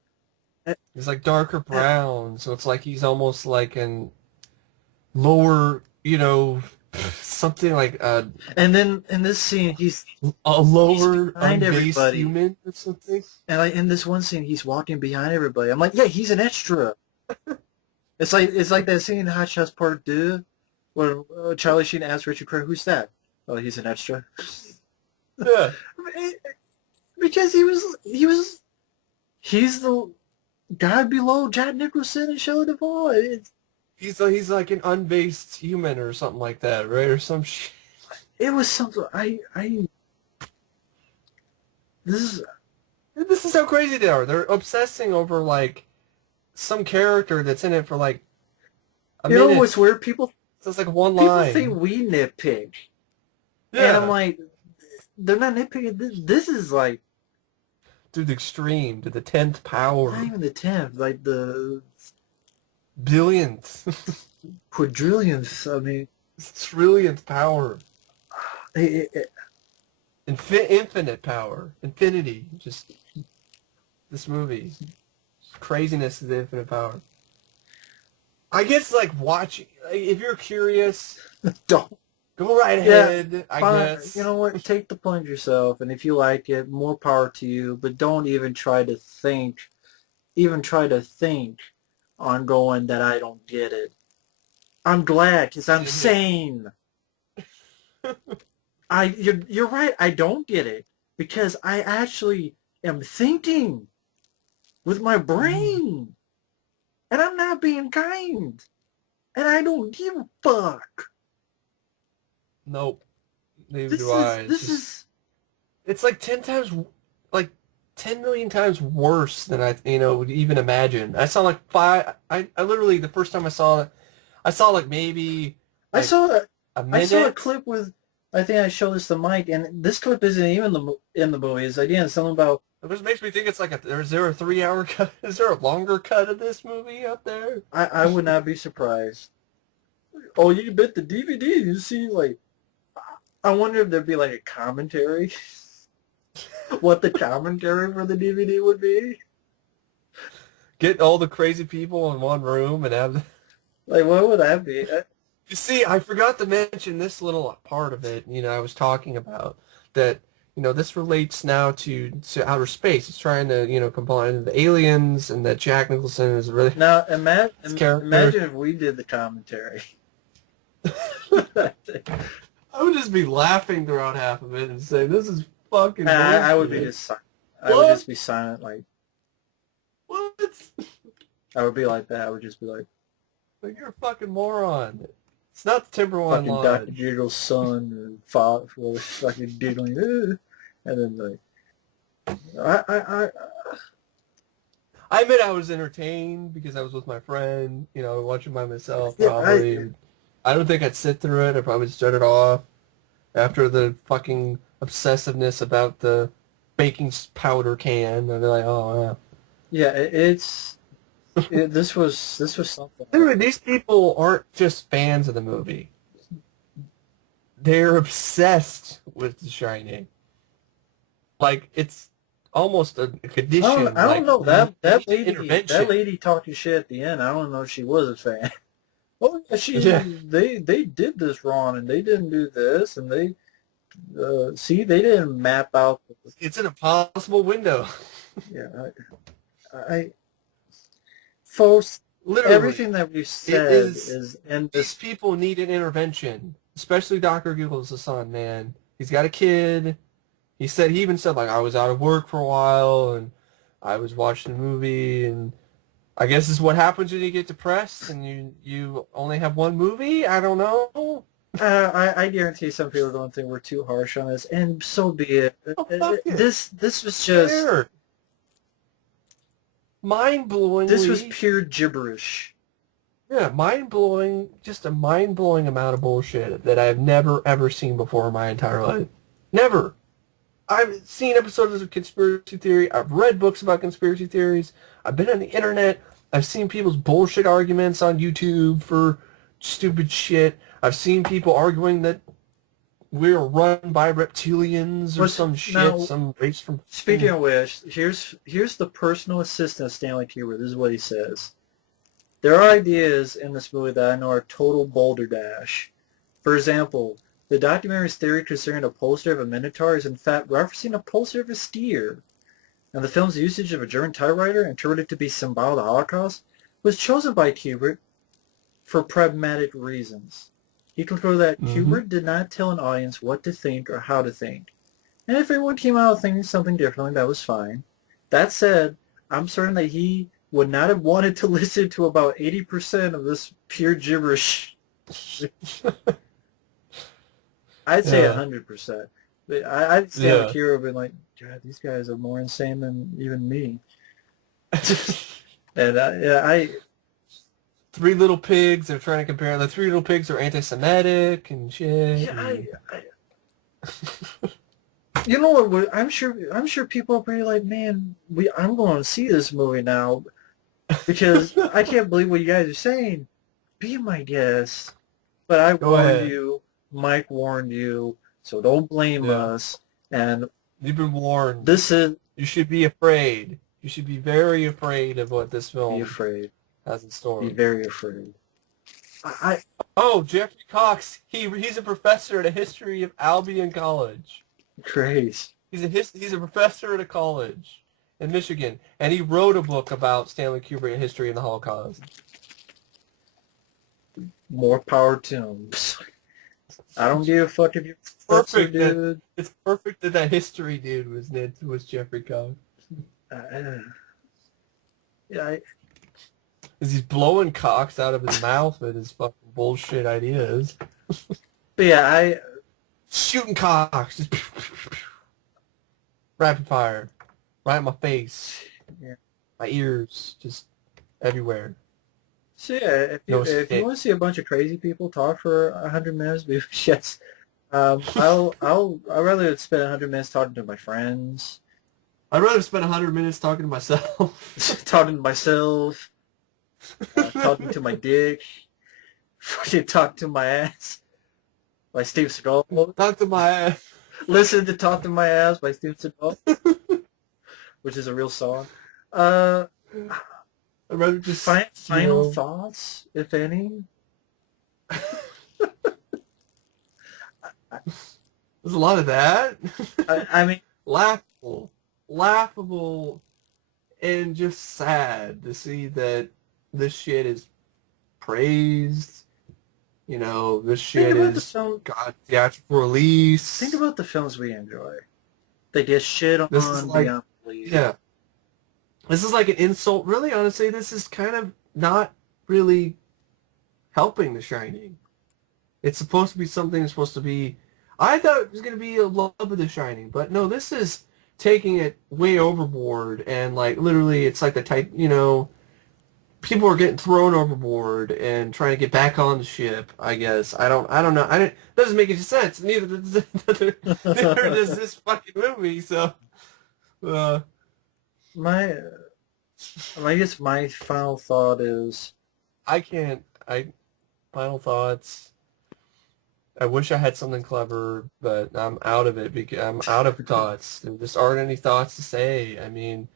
Uh, He's like darker uh, brown, so it's like he's almost like an lower, something like And then in this scene, a he's lower behind unbased everybody. human or something. And like in this one scene, he's walking behind everybody. I'm like, yeah, he's an extra. It's like that scene in Hot Shots Part 2 where Charlie Sheen asks Richard Craig, "Who's that?" Oh, he's an extra. Yeah. Because he's the guy below Jack Nicholson and Shelley Duvall. He's like an unbased human or something like that, right? Or some shit. It was something. This is. This is how crazy they are. They're obsessing over like some character that's in it for like a You know minute. what's weird? People So it's like one people think line. we nitpick, and I'm Yeah. like, they're not nitpicking. This is like To the extreme, to the 10th power. not even the 10th, like the Billionth. quadrillionth. I mean, Trillionth power. it, it, Infinite power. Infinity. Just this movie. Craziness is the infinite power. I guess like watching, like, if you're curious, don't. go right Yeah, ahead, I fine. guess. You know what? Take the plunge yourself, and if you like it, more power to you. But don't even try to think, on going that I don't get it. I'm glad because I'm sane. You're right. I don't get it because I actually am thinking with my brain, and I'm not being kind, and I don't give a fuck. Nope. Neither This do is I. this is It's like 10 times, like 10 million times worse than I, would even imagine. I saw like I literally, the first time I saw like maybe I like saw a I saw a minute. clip with, I think I showed this to Mike, and this clip isn't even in the movie. It's again something about. It just makes me think it's like is there a 3 hour cut? Is there a longer cut of this movie out there? I would not be surprised. Oh, you bet the DVD. You see, like, I wonder if there'd be like a commentary. What the commentary for the DVD would be? Get all the crazy people in one room and have. Like, what would that be? You see, I forgot to mention this little part of it, I was talking about, that, this relates now to outer space. It's trying to, combine the aliens, and that Jack Nicholson is really Now, his character. imagine if we did the commentary. I would just be laughing throughout half of it and say, this is fucking I would be bullshit. just I would just be silent. Like, What? I would be like that. I would just be like, Like, you're a fucking moron. It's not the Timberline fucking Dr. Lodge. Jiggle's son and father was fucking diddling, and then like, I admit I was entertained because I was with my friend, watching by myself yeah, probably. I don't think I'd sit through it. I'd probably just turn it off after the fucking obsessiveness about the baking powder can. I'd be like, oh, yeah, this was something. Dude, these people aren't just fans of the movie. They're obsessed with The Shining. Like, it's almost a condition. I don't know that lady. Intervention. That lady talking shit at the end. I don't know if she was a fan. Oh, Yeah. they did this wrong, and they didn't do this, and they see they didn't map out. It's an impossible window. Yeah, folks. Literally. Everything that we've said is in These this. people need an intervention, especially Dr. Giggles' son, man. He's got a kid. He even said, like, I was out of work for a while, and I was watching the movie, and I guess this is what happens when you get depressed and you only have one movie. I don't know. I guarantee some people are going to think we're too harsh on this, and so be it. Oh, fuck it. This was just Care. this was Mind-blowingly, pure gibberish. yeah, mind-blowing, just a mind-blowing amount of bullshit that I've never, ever seen before in my entire life. Never. I've seen episodes of conspiracy theory. I've read books about conspiracy theories. I've been on the internet. I've seen people's bullshit arguments on YouTube for stupid shit. I've seen people arguing that we're run by reptilians or some shit, Now, some race from... speaking of which, here's the personal assistant of Stanley Kubrick. This is what he says. There are ideas in this movie that I know are total boulder dash. For example, the documentary's theory concerning a poster of a minotaur is in fact referencing a poster of a steer. And the film's usage of a German typewriter, interpreted to be symbolic of the Holocaust, was chosen by Kubrick for pragmatic reasons. He concluded that Kubrick did not tell an audience what to think or how to think. And if everyone came out thinking something differently, that was fine. That said, I'm certain that he would not have wanted to listen to about 80% of this pure gibberish. I'd say 100%. I'd stand with Kubrick and be like, God, these guys are more insane than even me. And I Three Little Pigs, they're trying to compare. The Three Little Pigs are anti-Semitic and shit. Yeah, you know what? I'm sure people are pretty like, man, I'm going to see this movie now because I can't believe what you guys are saying. Be my guest, but I warned you. Mike warned you, so don't blame us. And you've been warned. You should be afraid. You should be very afraid of what this film has in store. Be very afraid. Oh, Jeffrey Cox. He's a professor at a history of Albion College. Great. He's a professor at a college in Michigan, and he wrote a book about Stanley Kubrick, History of the Holocaust. More power to him. I don't give a fuck if you're perfect, dude. It's perfect that history dude was Jeffrey Cox. Yeah. He's blowing cocks out of his mouth with his fucking bullshit ideas. But yeah, shooting cocks, just rapid fire, right in my face, my ears, just everywhere. So yeah, if you want to see a bunch of crazy people talk for 100 minutes, yes, I'd rather spend 100 minutes talking to my friends. I'd rather spend 100 minutes talking to myself. Talking to myself. Talking to my dick. Fucking talk to my ass. By Steve Seagal. Talk to my ass. Listen to Talk to My Ass by Steve Seagal. Which is a real song. I'd rather just final thoughts, if any. There's a lot of that. I mean, laughable, and just sad to see that this shit is praised. You know, this shit is got theatrical release. Think about the films we enjoy. They get shit on beyond belief. Yeah. This is like an insult. Really, honestly, this is kind of not really helping The Shining. It's supposed to be something that's supposed to be... I thought it was going to be a love of The Shining, but no, this is taking it way overboard, and like literally it's like the type, you know, people are getting thrown overboard and trying to get back on the ship, I guess. I don't know. It doesn't make any sense. Neither does this fucking movie, so... I guess my final thought is... Final thoughts... I wish I had something clever, but I'm out of it because I'm out of thoughts. There just aren't any thoughts to say. I mean,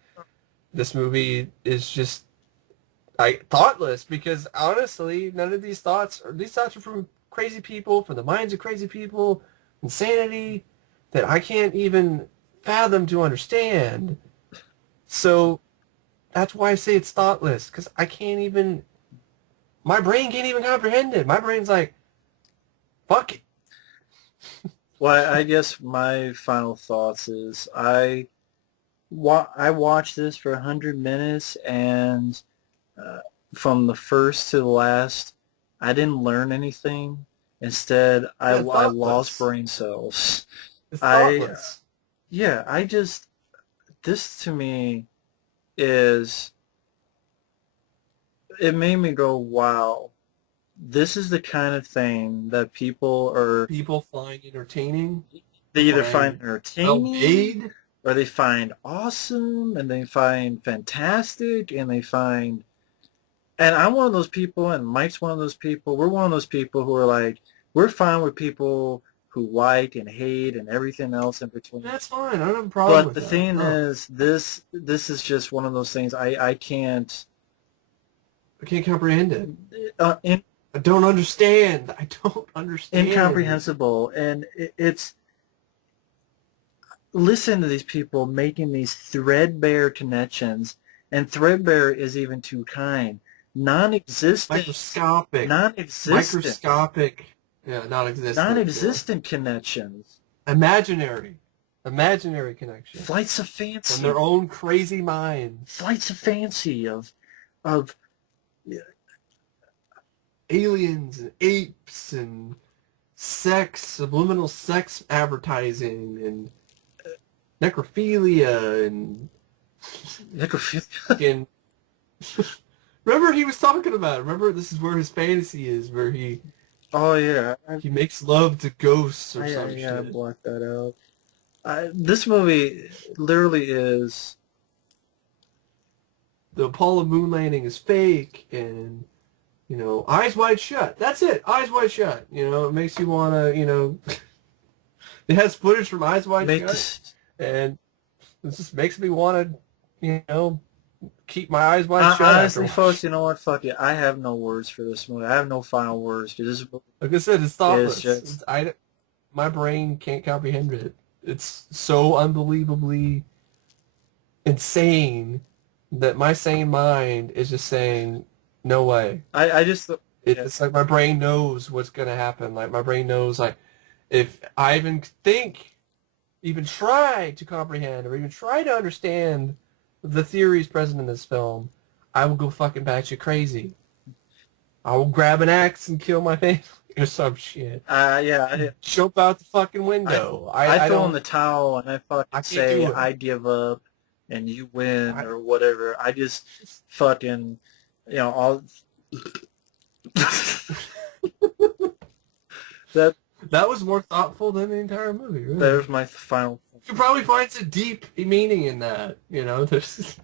this movie is just thoughtless because honestly, none of these thoughts are from crazy people, from the minds of crazy people, insanity that I can't even fathom to understand. So that's why I say it's thoughtless, because my brain can't even comprehend it. My brain's like, fuck it. Well, I guess my final thoughts is I I watched this for 100 minutes, and uh, from the first to the last, I didn't learn anything. Instead, Yeah, I lost thoughtless. brain cells. It's I thoughtless. Yeah, I just this to me is it made me go, wow, this is the kind of thing that people are People find entertaining, they either find find well entertaining made. or they find awesome and they find fantastic and they find and I'm one of those people and Mike's one of those people. We're one of those people who are like we're fine with people who like and hate and everything else in between. That's fine. I don't have a problem But with the that. thing No, is this is just one of those things I can't I can't comprehend it. in, I don't understand. I don't understand. incomprehensible and it's listen to these people making these threadbare connections, and threadbare is even too kind. Non-existent, Microscopic, non-existent, microscopic, yeah, non-existent, yeah, non-existent connections. imaginary, imaginary connections Flights of from their fancy, own crazy minds. flights of fancy of Aliens and apes and sex, subliminal sex advertising and necrophilia and fucking. Remember he was talking about it. Remember this is where his fantasy is, where Oh yeah, he makes love to ghosts or some yeah, I shit. blocked that out. This movie literally is. The Apollo moon landing is fake, and Eyes Wide Shut. That's it. Eyes Wide Shut. It makes you want to. It has footage from Eyes Wide Make Shut, and it just makes me want to, keep my eyes wide shut after honestly, folks, watching. you know what? Fuck it. I have no words for this movie. I have no final words because this movie Like I said, it's is thoughtless. just. My brain can't comprehend it. It's so unbelievably insane that my sane mind is just saying, no way. I just. Yeah. It's like my brain knows what's going to happen. Like my brain knows, like, if I even try to comprehend or even try to understand the theories present in this film, I will go fucking batshit crazy. I will grab an axe and kill my family or some shit. Yeah. Jump out the fucking window. I throw in don't. the towel and I fucking I can't say do it. I give up and you win I, or whatever. I just fucking, all that. that was more thoughtful than the entire movie. Really. There's my final. You could probably find some deep meaning in that. There's.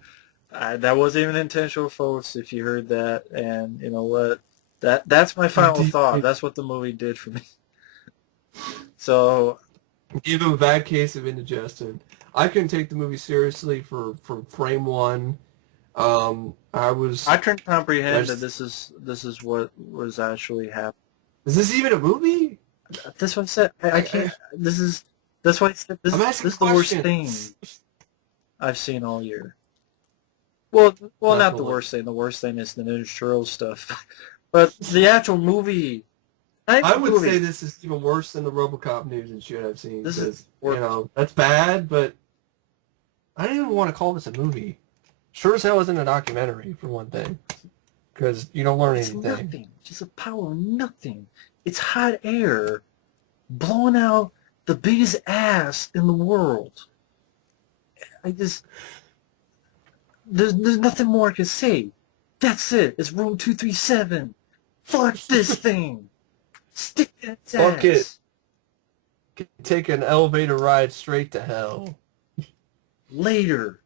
That wasn't even intentional, folks. If you heard that, and you know what, that's my final Deep thought. meaning. That's what the movie did for me. So Give him a bad case of indigestion. I couldn't take the movie seriously from frame one. I couldn't comprehend that There's, this is what was actually happening. is this even a movie? That's what I said. I I, can't. This is that's why I said I'm asking this is the worst thing questions. I've seen all year. Well, not the Definitely. worst thing. The worst thing is the Ninja Turtle stuff, but the actual movie. Not I even the would say movie. this is even worse than the RoboCop news and shit I've seen. This is Because, worse. that's bad, but I don't even want to call this a movie. Sure as hell isn't a documentary, for one thing. Because you don't learn It's anything. nothing. Just a power of nothing. It's hot air blowing out the biggest ass in the world. I just there's nothing more I can say. That's it. It's room 237. Fuck this thing. Stick in its Fuck it. ass. Take an elevator ride straight to hell. Later.